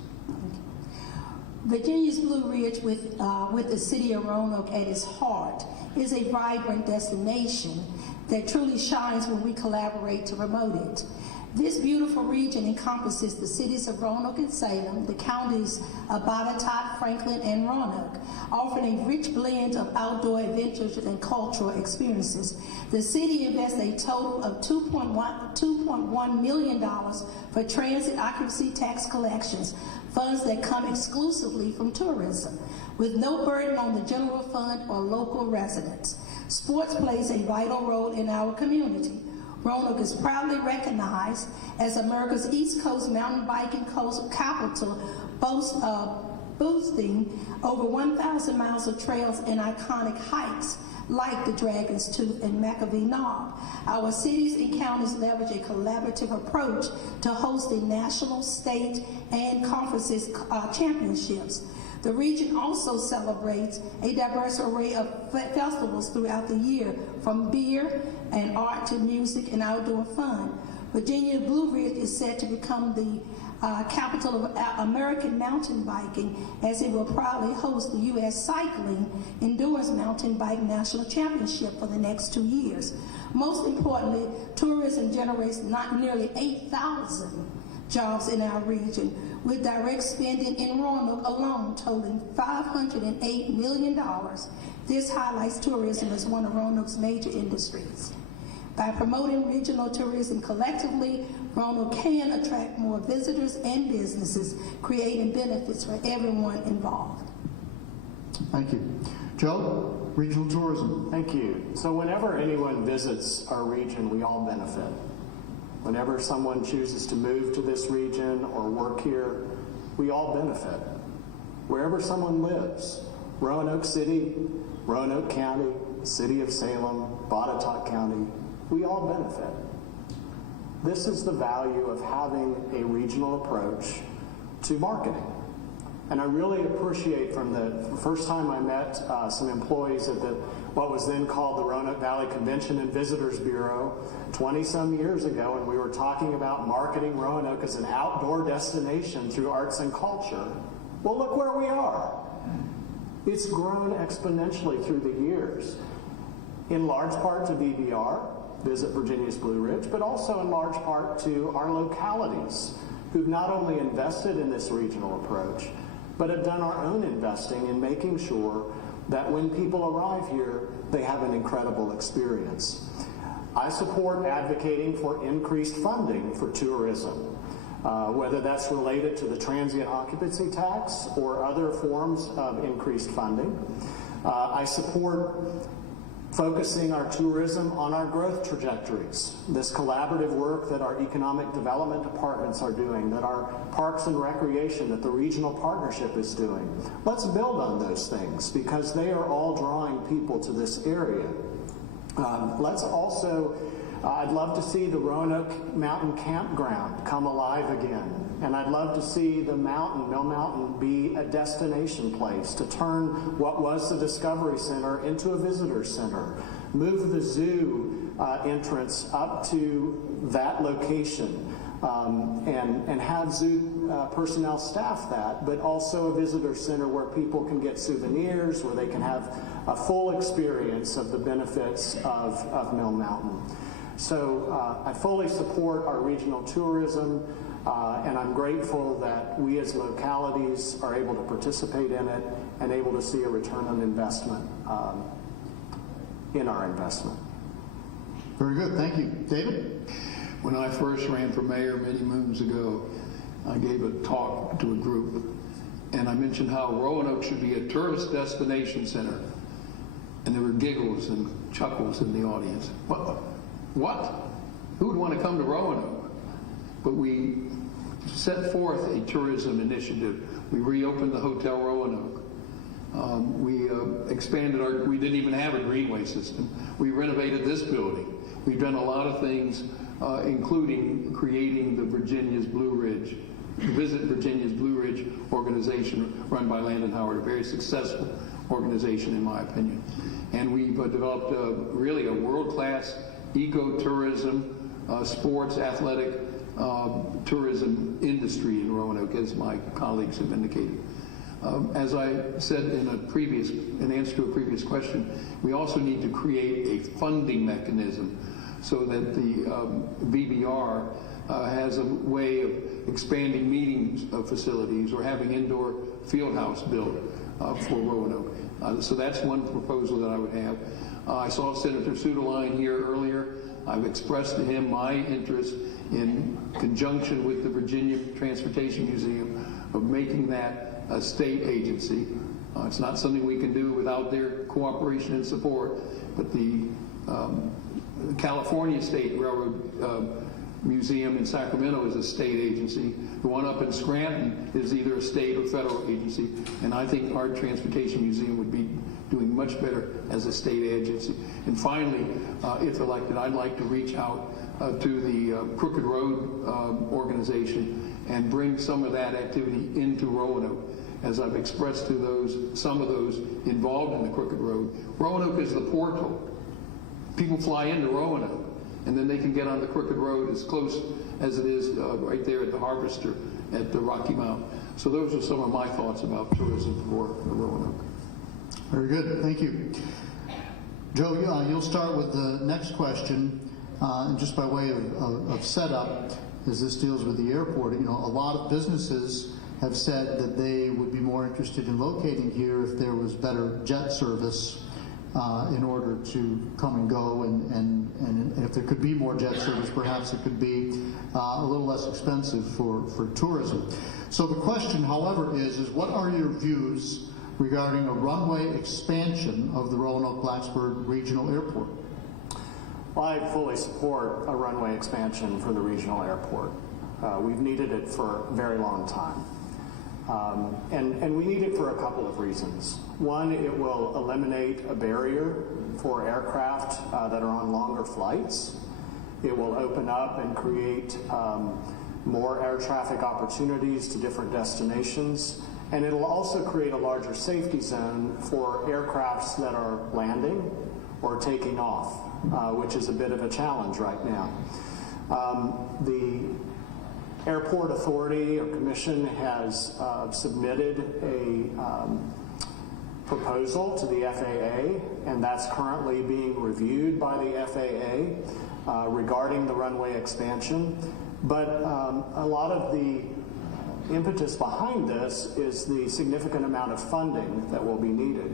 Virginia's Blue Ridge, with the city of Roanoke at its heart, is a vibrant destination that truly shines when we collaborate to promote it. This beautiful region encompasses the cities of Roanoke and Salem, the counties of Botetourt, Franklin, and Roanoke, offering a rich blend of outdoor adventures and cultural experiences. The city invests a total of $2.1 million for transit occupancy tax collections, funds that come exclusively from tourism, with no burden on the general fund or local residents. Sports plays a vital role in our community. Roanoke is proudly recognized as America's East Coast mountain biking capital, boasting over 1,000 miles of trails and iconic hikes like the Dragon's Tooth and McAvee Knob. Our cities and counties leverage a collaborative approach to hosting national, state, and conferences championships. The region also celebrates a diverse array of festivals throughout the year, from beer and art to music and outdoor fun. Virginia Blue Ridge is set to become the capital of American mountain biking, as it will proudly host the U.S. Cycling Endurance Mountain Bike National Championship for the next 2 years. Most importantly, tourism generates nearly 8,000 jobs in our region, with direct spending in Roanoke alone totaling $508 million. This highlights tourism as one of Roanoke's major industries. By promoting regional tourism collectively, Roanoke can attract more visitors and businesses, creating benefits for everyone involved. Thank you. Joe, regional tourism. Thank you. So whenever anyone visits our region, we all benefit. Whenever someone chooses to move to this region or work here, we all benefit. Wherever someone lives, Roanoke City, Roanoke County, City of Salem, Botetourt County, we all benefit. This is the value of having a regional approach to marketing. And I really appreciate from the first time I met some employees at what was then called the Roanoke Valley Convention and Visitors Bureau 20-some years ago, and we were talking about marketing Roanoke as an outdoor destination through arts and culture. Well, look where we are. It's grown exponentially through the years, in large part to VBR, Visit Virginia's Blue Ridge, but also in large part to our localities who've not only invested in this regional approach, but have done our own investing in making sure that when people arrive here, they have an incredible experience. I support advocating for increased funding for tourism, whether that's related to the transient occupancy tax or other forms of increased funding. I support focusing our tourism on our growth trajectories, this collaborative work that our economic development departments are doing, that our parks and recreation, that the regional partnership is doing. Let's build on those things because they are all drawing people to this area. Let's also, I'd love to see the Roanoke Mountain Campground come alive again. And I'd love to see the mountain, Mill Mountain, be a destination place to turn what was the Discovery Center into a visitor center. Move the zoo entrance up to that location and have zoo personnel staff that, but also a visitor center where people can get souvenirs, where they can have a full experience of the benefits of Mill Mountain. So I fully support our regional tourism. And I'm grateful that we as localities are able to participate in it and able to see a return on investment in our investment. Very good, thank you. David? When I first ran for mayor many moons ago, I gave a talk to a group, and I mentioned how Roanoke should be a tourist destination center. And there were giggles and chuckles in the audience. What? Who would want to come to Roanoke? But we set forth a tourism initiative. We reopened the Hotel Roanoke. We expanded we didn't even have a greenway system. We renovated this building. We've done a lot of things, including creating the Visit Virginia's Blue Ridge organization run by Landon Howard, a very successful organization in my opinion. And we've developed really a world-class ecotourism, sports, athletic, tourism industry in Roanoke, as my colleagues have indicated. As I said in answer to a previous question, we also need to create a funding mechanism so that the VBR has a way of expanding meeting facilities or having indoor field house built for Roanoke. So that's one proposal that I would have. I saw Senator Suderline here earlier. I've expressed to him my interest in conjunction with the Virginia Transportation Museum of making that a state agency. It's not something we can do without their cooperation and support, but the California State Railroad Museum in Sacramento is a state agency. The one up in Scranton is either a state or federal agency, and I think our Transportation Museum would be doing much better as a state agency. And finally, if elected, I'd like to reach out to the Crooked Road organization and bring some of that activity into Roanoke. As I've expressed to some of those involved in the Crooked Road, Roanoke is the portal. People fly into Roanoke, and then they can get on the Crooked Road as close as it is right there at the Harvester at the Rocky Mount. So those are some of my thoughts about tourism for Roanoke. Very good, thank you. Joe, you'll start with the next question, and just by way of setup, as this deals with the airport, a lot of businesses have said that they would be more interested in locating here if there was better jet service in order to come and go, and if there could be more jet service, perhaps it could be a little less expensive for tourism. So the question, however, is what are your views regarding a runway expansion of the Roanoke-Blacksburg Regional Airport? Well, I fully support a runway expansion for the regional airport. We've needed it for a very long time. And we need it for a couple of reasons. One, it will eliminate a barrier for aircraft that are on longer flights. It will open up and create more air traffic opportunities to different destinations. And it'll also create a larger safety zone for aircrafts that are landing or taking off, which is a bit of a challenge right now. The Airport Authority or Commission has submitted a proposal to the FAA, and that's currently being reviewed by the FAA regarding the runway expansion. But a lot of the impetus behind this is the significant amount of funding that will be needed.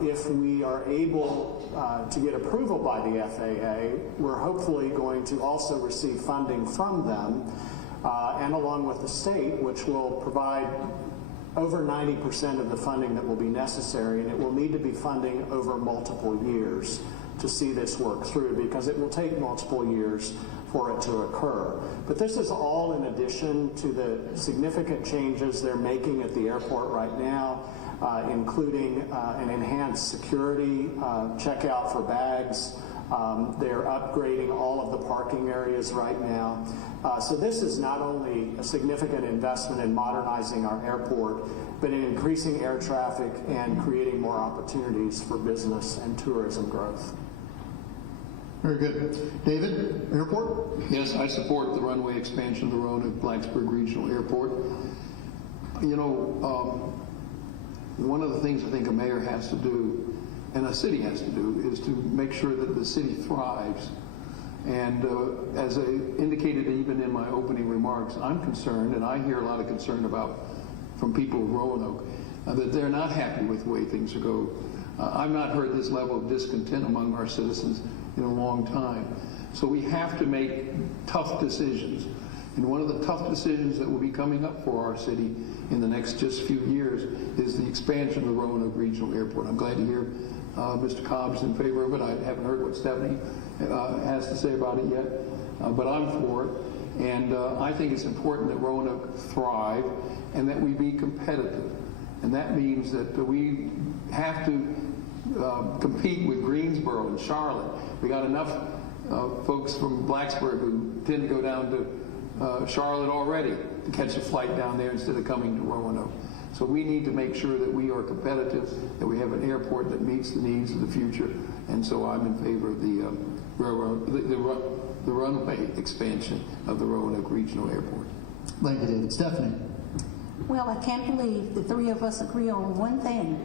If we are able to get approval by the FAA, we're hopefully going to also receive funding from them and along with the state, which will provide over 90% of the funding that will be necessary, and it will need to be funding over multiple years to see this work through, because it will take multiple years for it to occur. But this is all in addition to the significant changes they're making at the airport right now, including an enhanced security checkout for bags. They're upgrading all of the parking areas right now. So this is not only a significant investment in modernizing our airport, but in increasing air traffic and creating more opportunities for business and tourism growth. Very good. David, airport? Yes, I support the runway expansion of the Roanoke Blacksburg Regional Airport. You know, one of the things I think a mayor has to do, and a city has to do, is to make sure that the city thrives. And as I indicated even in my opening remarks, I'm concerned, and I hear a lot of concern from people of Roanoke, that they're not happy with the way things are going. I've not heard this level of discontent among our citizens in a long time. So we have to make tough decisions. And one of the tough decisions that will be coming up for our city in the next just few years is the expansion of the Roanoke Regional Airport. I'm glad to hear Mr. Cobb's in favor of it. I haven't heard what Stephanie has to say about it yet, but I'm for it. And I think it's important that Roanoke thrive and that we be competitive. And that means that we have to compete with Greensboro and Charlotte. We got enough folks from Blacksburg who tend to go down to Charlotte already to catch a flight down there instead of coming to Roanoke. So we need to make sure that we are competitive, that we have an airport that meets the needs of the future. And so I'm in favor of the runway expansion of the Roanoke Regional Airport. Thank you, David. Stephanie? Well, I can't believe the three of us agree on one thing.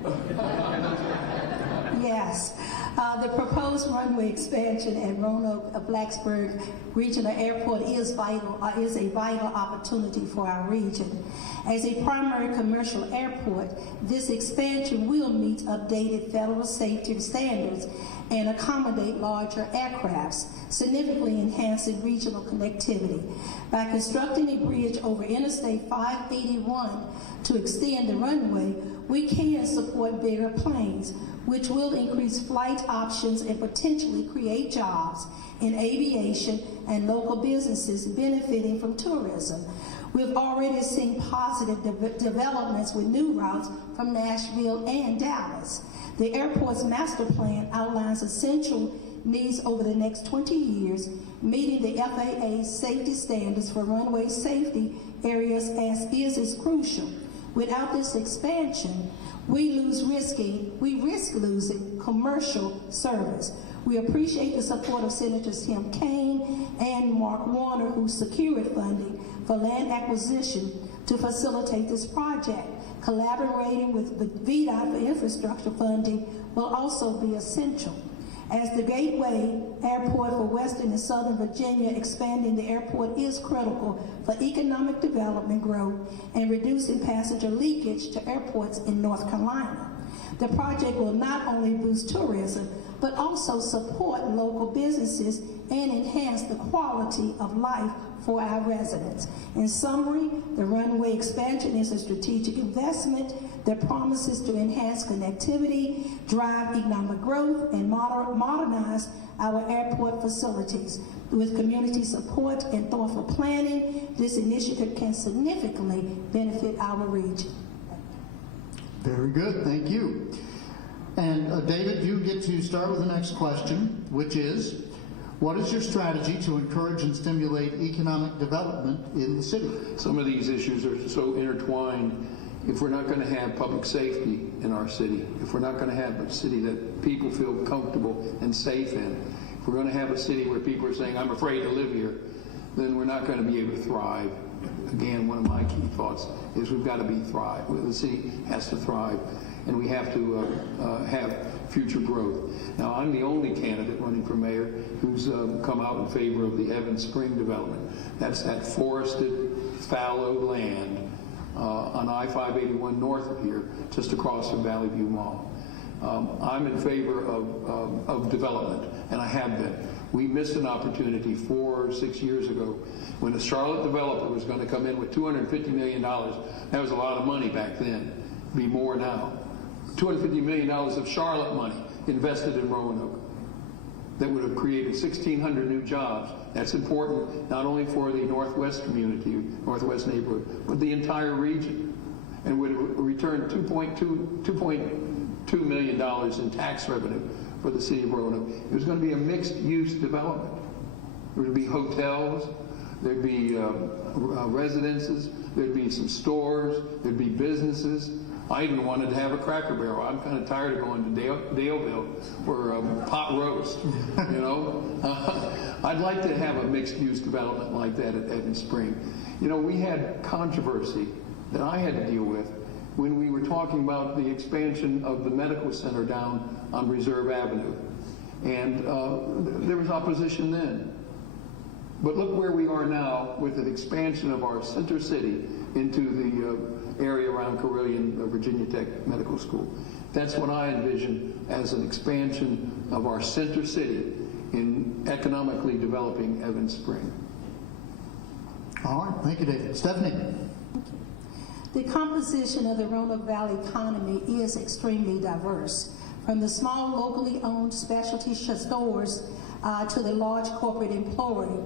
Yes, the proposed runway expansion at Roanoke Blacksburg Regional Airport is a vital opportunity for our region. As a primary commercial airport, this expansion will meet updated federal safety standards and accommodate larger aircrafts, significantly enhancing regional connectivity. By constructing a bridge over Interstate 581 to extend the runway, we can support bigger planes, which will increase flight options and potentially create jobs in aviation and local businesses benefiting from tourism. We've already seen positive developments with new routes from Nashville and Dallas. The airport's master plan outlines essential needs over the next 20 years, meeting the FAA safety standards for runway safety areas is crucial. Without this expansion, we risk losing commercial service. We appreciate the support of Senators Tim Kaine and Mark Warner, who secured funding for land acquisition to facilitate this project. Collaborating with the VDOT for infrastructure funding will also be essential. As the gateway airport for Western and Southern Virginia, expanding the airport is critical for economic development growth and reducing passenger leakage to airports in North Carolina. The project will not only boost tourism, but also support local businesses and enhance the quality of life for our residents. In summary, the runway expansion is a strategic investment that promises to enhance connectivity, drive economic growth, and modernize our airport facilities. With community support and thoughtful planning, this initiative can significantly benefit our region. Very good, thank you. And David, you get to start with the next question, which is, what is your strategy to encourage and stimulate economic development in the city? Some of these issues are so intertwined. If we're not going to have public safety in our city, if we're not going to have a city that people feel comfortable and safe in, if we're going to have a city where people are saying, I'm afraid to live here, then we're not going to be able to thrive. Again, one of my key thoughts is we've got to thrive. The city has to thrive. and we have to have future growth. Now, I'm the only candidate running for mayor who's come out in favor of the Evans Spring development. That's that forested, fallow land on I-581 north of here, just across from Valley View Mall. I'm in favor of development, and I have been. We missed an opportunity 4 or 6 years ago when a Charlotte developer was going to come in with $250 million. That was a lot of money back then. It'd be more now. $250 million of Charlotte money invested in Roanoke that would have created 1,600 new jobs. That's important not only for the Northwest community, Northwest neighborhood, but the entire region, and would have returned $2.2 million in tax revenue for the city of Roanoke. It was going to be a mixed-use development. There would be hotels, there'd be residences, there'd be some stores, there'd be businesses. I even wanted to have a Cracker Barrel. I'm kind of tired of going to Daleville for pot roast, you know. I'd like to have a mixed-use development like that at Evans Spring. You know, we had controversy that I had to deal with when we were talking about the expansion of the medical center down on Reserve Avenue. And there was opposition then. But look where we are now with an expansion of our center city into the area around Carilion, Virginia Tech Medical School. That's what I envision as an expansion of our center city in economically developing Evans Spring. All right, thank you, David. Stephanie? The composition of the Roanoke Valley economy is extremely diverse, from the small locally owned specialty stores to the large corporate employer.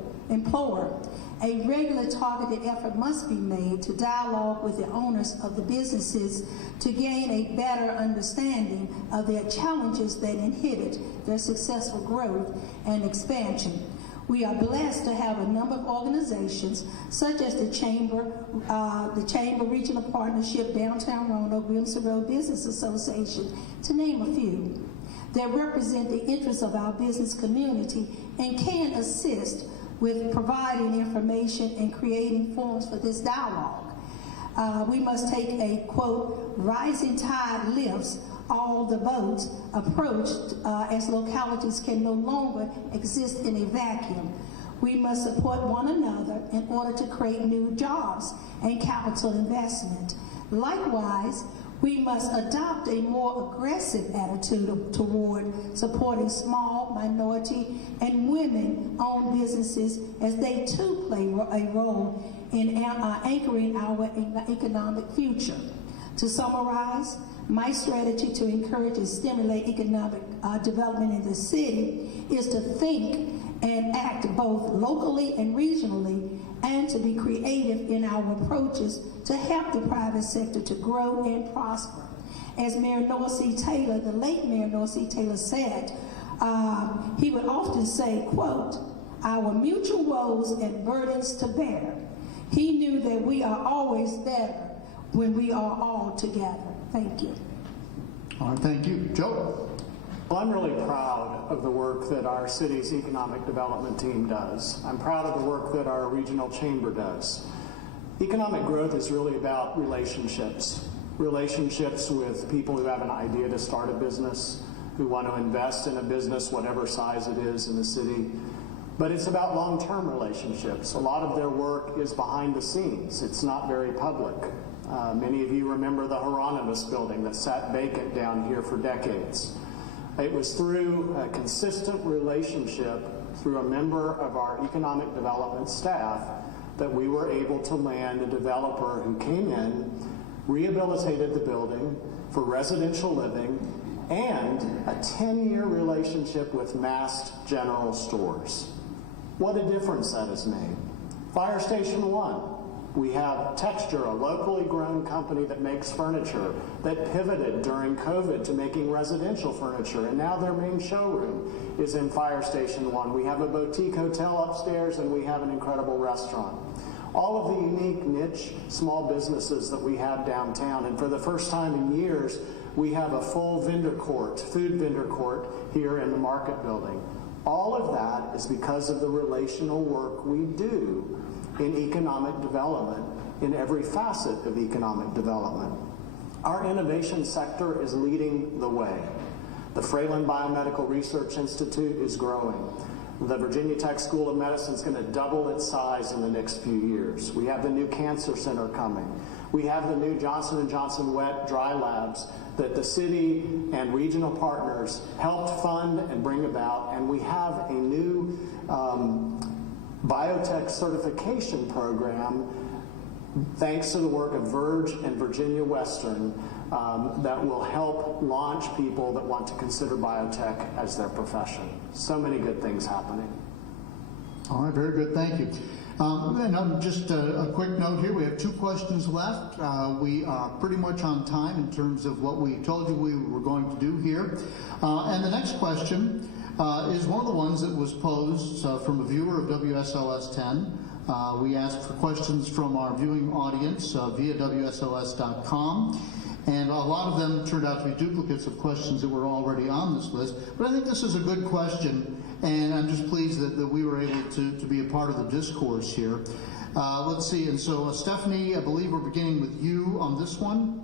A regular targeted effort must be made to dialogue with the owners of the businesses to gain a better understanding of their challenges that inhibit their successful growth and expansion. We are blessed to have a number of organizations such as the Chamber Regional Partnership, Downtown Roanoke, Williamson Road Business Association, to name a few, that represent the interests of our business community and can assist with providing information and creating forums for this dialogue. We must take a, quote, rising tide lifts all the boats approach as localities can no longer exist in a vacuum. We must support one another in order to create new jobs and capital investment. Likewise, we must adopt a more aggressive attitude toward supporting small, minority, and women-owned businesses as they too play a role in anchoring our economic future. To summarize, my strategy to encourage and stimulate economic development in the city is to think and act both locally and regionally, and to be creative in our approaches to help the private sector to grow and prosper. As Mayor Noah C. Taylor, the late Mayor Noah C. Taylor said, he would often say, quote, our mutual woes and burdens to bear. He knew that we are always better when we are all together. Thank you. All right, thank you. Joe? Well, I'm really proud of the work that our city's economic development team does. I'm proud of the work that our regional chamber does. Economic growth is really about relationships. Relationships with people who have an idea to start a business, who want to invest in a business, whatever size it is in the city. But it's about long-term relationships. A lot of their work is behind the scenes. It's not very public. Many of you remember the Hieronymus building that sat vacant down here for decades. It was through a consistent relationship through a member of our economic development staff that we were able to land a developer who came in, rehabilitated the building for residential living, and a 10-year relationship with Mast General Stores. What a difference that has made. Fire Station 1. We have Texture, a locally grown company that makes furniture, that pivoted during COVID to making residential furniture, and now their main showroom is in Fire Station 1. We have a boutique hotel upstairs, and we have an incredible restaurant. All of the unique niche small businesses that we have downtown, and for the first time in years, we have a full vendor court, food vendor court here in the Market Building. All of that is because of the relational work we do in economic development, in every facet of economic development. Our innovation sector is leading the way. The Fralin Biomedical Research Institute is growing. The Virginia Tech School of Medicine is going to double its size in the next few years. We have the new Cancer Center coming. We have the new Johnson & Johnson wet dry labs that the city and regional partners helped fund and bring about. And we have a new biotech certification program, thanks to the work of Verge and Virginia Western, that will help launch people that want to consider biotech as their profession. So many good things happening. All right, very good, thank you. And just a quick note here, we have 2 questions left. We are pretty much on time in terms of what we told you we were going to do here. And the next question is one of the ones that was posed from a viewer of WSLS 10. We asked for questions from our viewing audience via WSLS.com. And a lot of them turned out to be duplicates of questions that were already on this list. But I think this is a good question, and I'm just pleased that we were able to be a part of the discourse here. Let's see, and so Stephanie, I believe we're beginning with you on this one.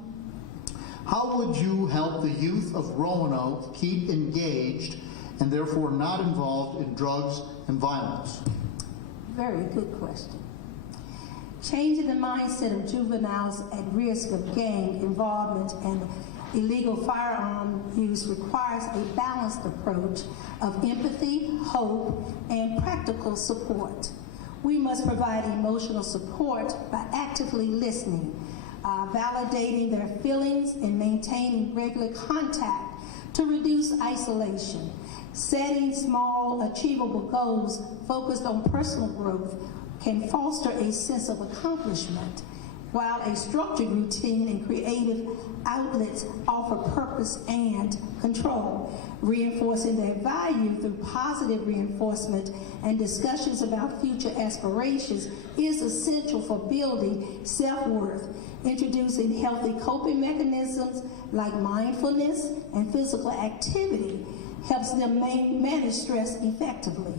How would you help the youth of Roanoke keep engaged and therefore not involved in drugs and violence? Very good question. Changing the mindset of juveniles at risk of gang involvement and illegal firearm use requires a balanced approach of empathy, hope, and practical support. We must provide emotional support by actively listening, validating their feelings, and maintaining regular contact to reduce isolation. Setting small, achievable goals focused on personal growth can foster a sense of accomplishment, while a structured routine and creative outlets offer purpose and control. Reinforcing their value through positive reinforcement and discussions about future aspirations is essential for building self-worth. Introducing healthy coping mechanisms like mindfulness and physical activity helps them manage stress effectively.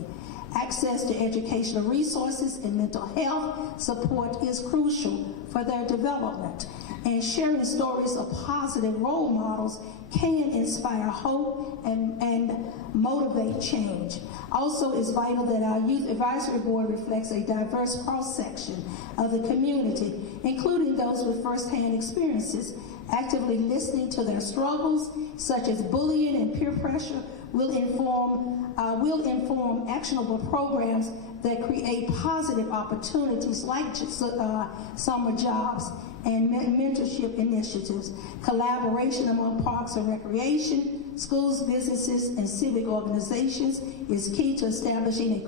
Access to educational resources and mental health support is crucial for their development, and sharing stories of positive role models can inspire hope and motivate change. Also, it's vital that our Youth Advisory Board reflects a diverse cross-section of the community, including those with first-hand experiences. Actively listening to their struggles, such as bullying and peer pressure, will inform actionable programs that create positive opportunities like summer jobs and mentorship initiatives. Collaboration among parks and recreation, schools, businesses, and civic organizations is key to establishing a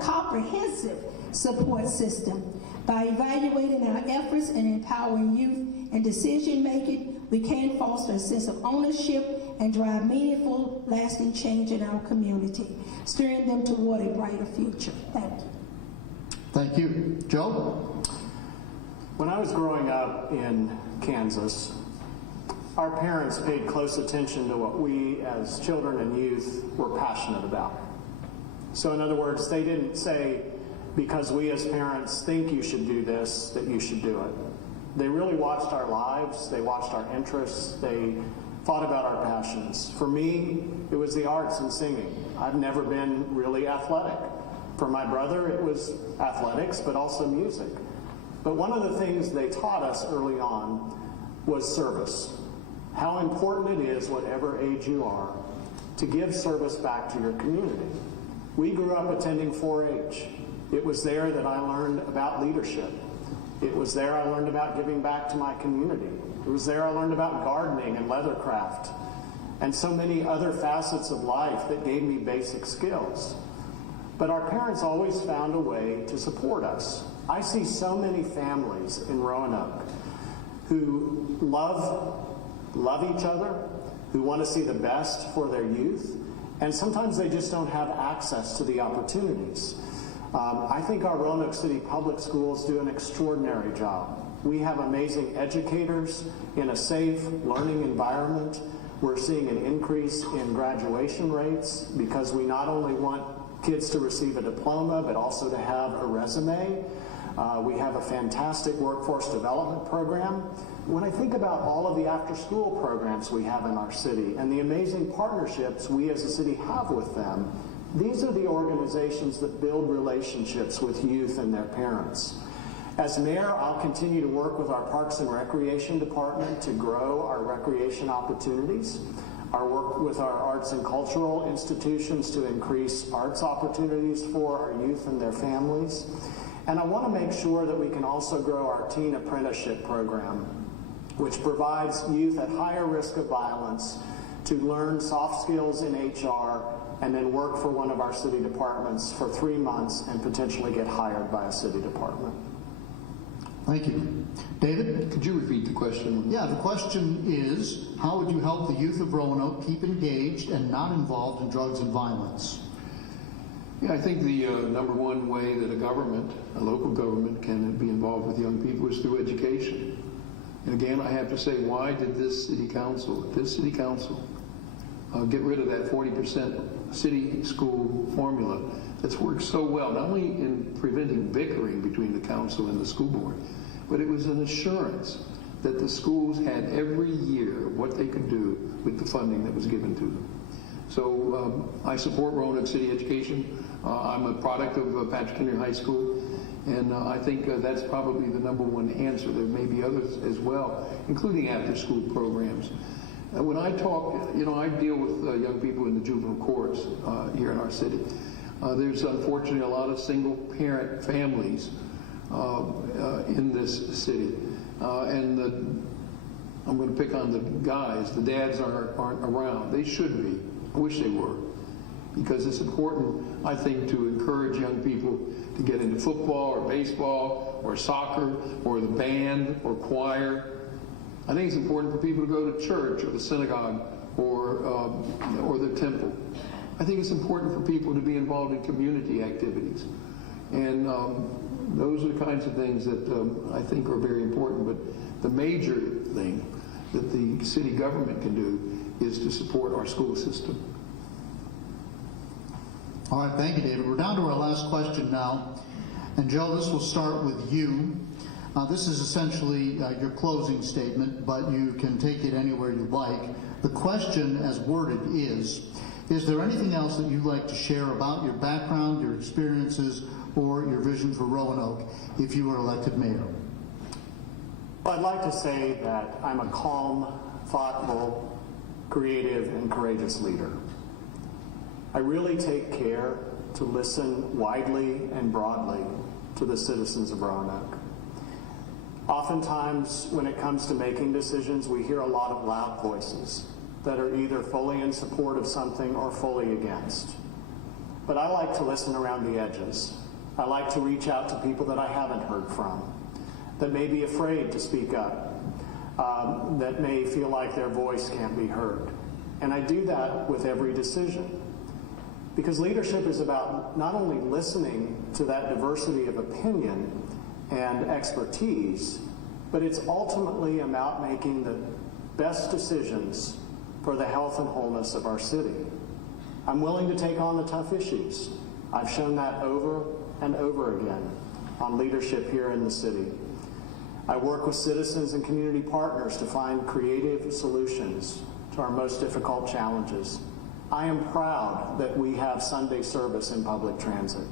comprehensive support system. By evaluating our efforts and empowering youth in decision making, we can foster a sense of ownership and drive meaningful, lasting change in our community, steering them toward a brighter future. Thank you. Thank you. Joe? When I was growing up in Kansas, our parents paid close attention to what we as children and youth were passionate about. So in other words, they didn't say, because we as parents think you should do this, that you should do it. They really watched our lives, they watched our interests, they thought about our passions. For me, it was the arts and singing. I've never been really athletic. For my brother, it was athletics, but also music. But one of the things they taught us early on was service. How important it is, whatever age you are, to give service back to your community. We grew up attending 4-H. It was there that I learned about leadership. It was there I learned about giving back to my community. It was there I learned about gardening and leathercraft and so many other facets of life that gave me basic skills. But our parents always found a way to support us. I see so many families in Roanoke who love each other, who want to see the best for their youth, and sometimes they just don't have access to the opportunities. I think our Roanoke City Public Schools do an extraordinary job. We have amazing educators in a safe learning environment. We're seeing an increase in graduation rates because we not only want kids to receive a diploma, but also to have a resume. We have a fantastic workforce development program. When I think about all of the after-school programs we have in our city and the amazing partnerships we as a city have with them, these are the organizations that build relationships with youth and their parents. As mayor, I'll continue to work with our Parks and Recreation Department to grow our recreation opportunities, our work with our arts and cultural institutions to increase arts opportunities for our youth and their families. And I want to make sure that we can also grow our teen apprenticeship program, which provides youth at higher risk of violence to learn soft skills in HR and then work for one of our city departments for 3 months and potentially get hired by a city department. Thank you. David? Could you repeat the question? Yeah, the question is, how would you help the youth of Roanoke keep engaged and not involved in drugs and violence? Yeah, I think the number one way that a local government can be involved with young people is through education. And again, I have to say, why did this city council get rid of that 40% city school formula that's worked so well, not only in preventing bickering between the council and the school board, but it was an assurance that the schools had every year what they could do with the funding that was given to them. So I support Roanoke City education. I'm a product of Patrick Henry High School, and I think that's probably the number one answer. There may be others as well, including after-school programs. When I talk, I deal with young people in the juvenile courts here in our city. There's unfortunately a lot of single-parent families in this city, and I'm going to pick on the guys. The dads aren't around. They should be. I wish they were, because it's important, I think, to encourage young people to get into football or baseball or soccer or the band or choir. I think it's important for people to go to church or the synagogue or the temple. I think it's important for people to be involved in community activities. And those are the kinds of things that I think are very important. But the major thing that the city government can do is to support our school system. All right, thank you, David. We're down to our last question now. And Joe, this will start with you. This is essentially your closing statement, but you can take it anywhere you like. The question, as worded, is there anything else that you'd like to share about your background, your experiences, or your vision for Roanoke if you were elected mayor? Well, I'd like to say that I'm a calm, thoughtful, creative, and courageous leader. I really take care to listen widely and broadly to the citizens of Roanoke. Oftentimes, when it comes to making decisions, we hear a lot of loud voices that are either fully in support of something or fully against. But I like to listen around the edges. I like to reach out to people that I haven't heard from, that may be afraid to speak up, that may feel like their voice can't be heard. And I do that with every decision. Because leadership is about not only listening to that diversity of opinion and expertise, but it's ultimately about making the best decisions for the health and wholeness of our city. I'm willing to take on the tough issues. I've shown that over and over again on leadership here in the city. I work with citizens and community partners to find creative solutions to our most difficult challenges. I am proud that we have Sunday service in public transit.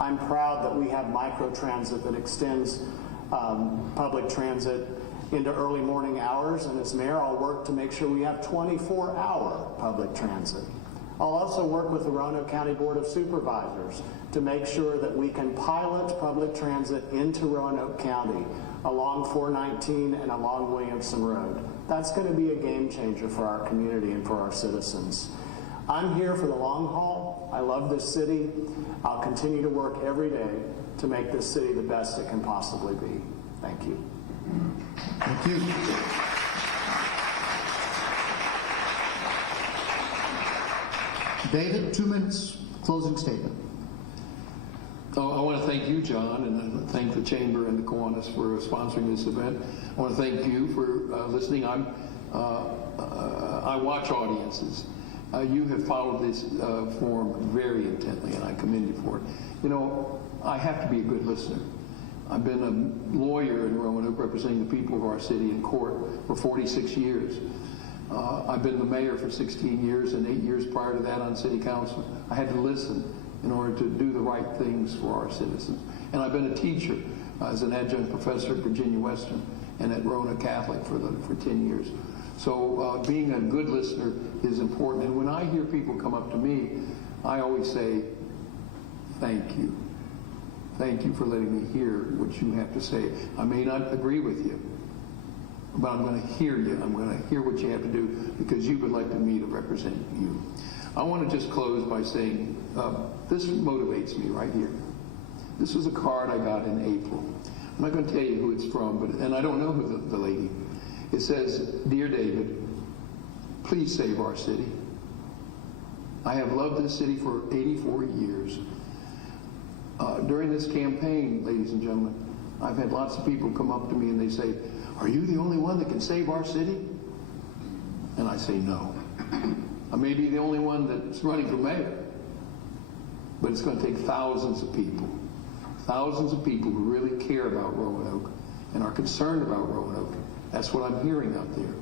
I'm proud that we have microtransit that extends public transit into early morning hours, and as mayor, I'll work to make sure we have 24-hour public transit. I'll also work with the Roanoke County Board of Supervisors to make sure that we can pilot public transit into Roanoke County along 419 and along Williamson Road. That's going to be a game changer for our community and for our citizens. I'm here for the long haul. I love this city. I'll continue to work every day to make this city the best it can possibly be. Thank you. Thank you. David, 2 minutes, closing statement. I want to thank you, John, and I thank the Chamber and the Kiwanis for sponsoring this event. I want to thank you for listening. I watch audiences. You have followed this forum very intently, and I commend you for it. You know, I have to be a good listener. I've been a lawyer in Roanoke representing the people of our city in court for 46 years. I've been the mayor for 16 years, and 8 years prior to that on city council. I had to listen in order to do the right things for our citizens. And I've been a teacher as an adjunct professor at Virginia Western and at Roanoke Catholic for 10 years. So being a good listener is important. And when I hear people come up to me, I always say, thank you. Thank you for letting me hear what you have to say. I may not agree with you, but I'm going to hear you. I'm going to hear what you have to do because you've elected me to represent you. I want to just close by saying this motivates me right here. This was a card I got in April. I'm not going to tell you who it's from, and I don't know who the lady. It says, "Dear David, please save our city. I have loved this city for 84 years. During this campaign, ladies and gentlemen, I've had lots of people come up to me and they say, are you the only one that can save our city? And I say, no. I may be the only one that's running for mayor, but it's going to take thousands of people who really care about Roanoke and are concerned about Roanoke. That's what I'm hearing out there.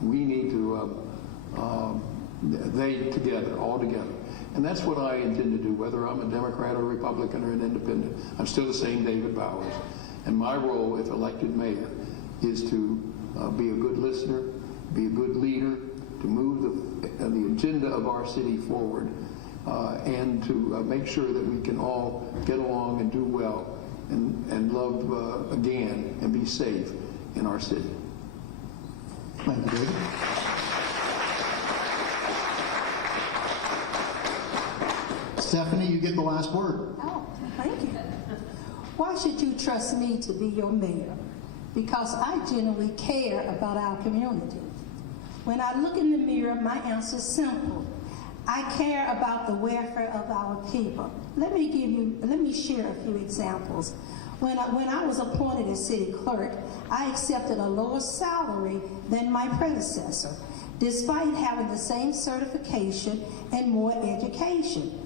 We need to, all together. And that's what I intend to do, whether I'm a Democrat or a Republican or an independent. I'm still the same David Bowers. And my role, if elected mayor, is to be a good listener, be a good leader, to move the agenda of our city forward, and to make sure that we can all get along and do well and love again and be safe in our city. Thank you, David. Stephanie, you get the last word. Oh, thank you. Why should you trust me to be your mayor? Because I genuinely care about our community. When I look in the mirror, my answer is simple. I care about the welfare of our people. Let me share a few examples. When I was appointed as city clerk, I accepted a lower salary than my predecessor, despite having the same certification and more education.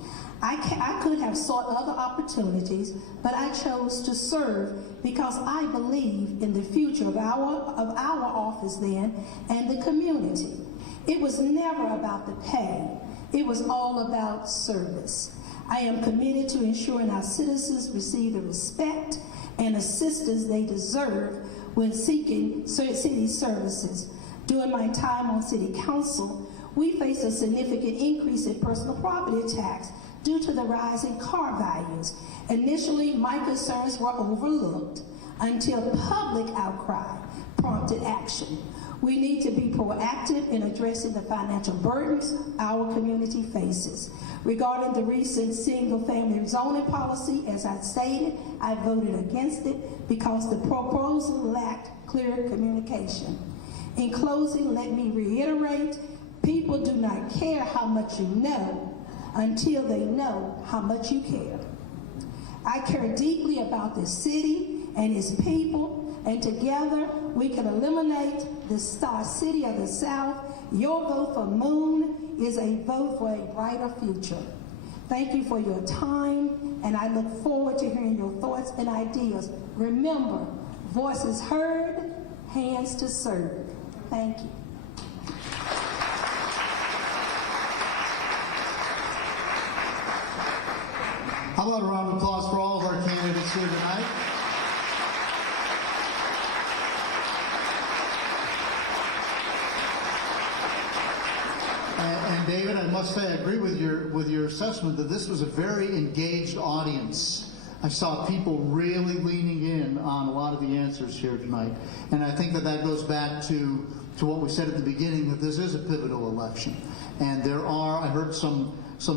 I could have sought other opportunities, but I chose to serve because I believe in the future of our office then and the community. It was never about the pay. It was all about service. I am committed to ensuring our citizens receive the respect and assistance they deserve when seeking city services. During my time on city council, we faced a significant increase in personal property tax due to the rising car values. Initially, my concerns were overlooked until public outcry prompted action. We need to be proactive in addressing the financial burdens our community faces. Regarding the recent single-family zoning policy, as I stated, I voted against it because the proposal lacked clear communication. In closing, let me reiterate, people do not care how much you know until they know how much you care. I care deeply about this city and its people, and together we can eliminate the Star City of the South. Your vote for Moon is a vote for a brighter future. Thank you for your time, and I look forward to hearing your thoughts and ideas. Remember, voices heard, hands to serve. Thank you. How about a round of applause for all of our candidates here tonight? And David, I must say, I agree with your assessment that this was a very engaged audience. I saw people really leaning in on a lot of the answers here tonight. And I think that goes back to what we said at the beginning, that this is a pivotal election. And I heard some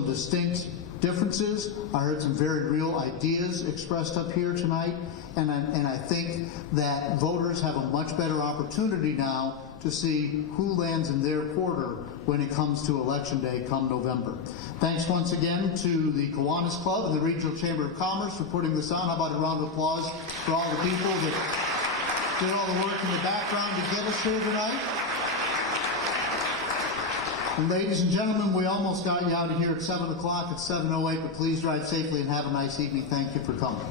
distinct differences. I heard some very real ideas expressed up here tonight. And I think that voters have a much better opportunity now to see who lands in their quarter when it comes to Election Day come November. Thanks once again to the Kiwanis Club and the Regional Chamber of Commerce for putting this on. How about a round of applause for all the people that did all the work in the background to get us here tonight. And ladies and gentlemen, we almost got you out of here at 7 o'clock. It's 7:08, but please drive safely and have a nice evening. Thank you for coming.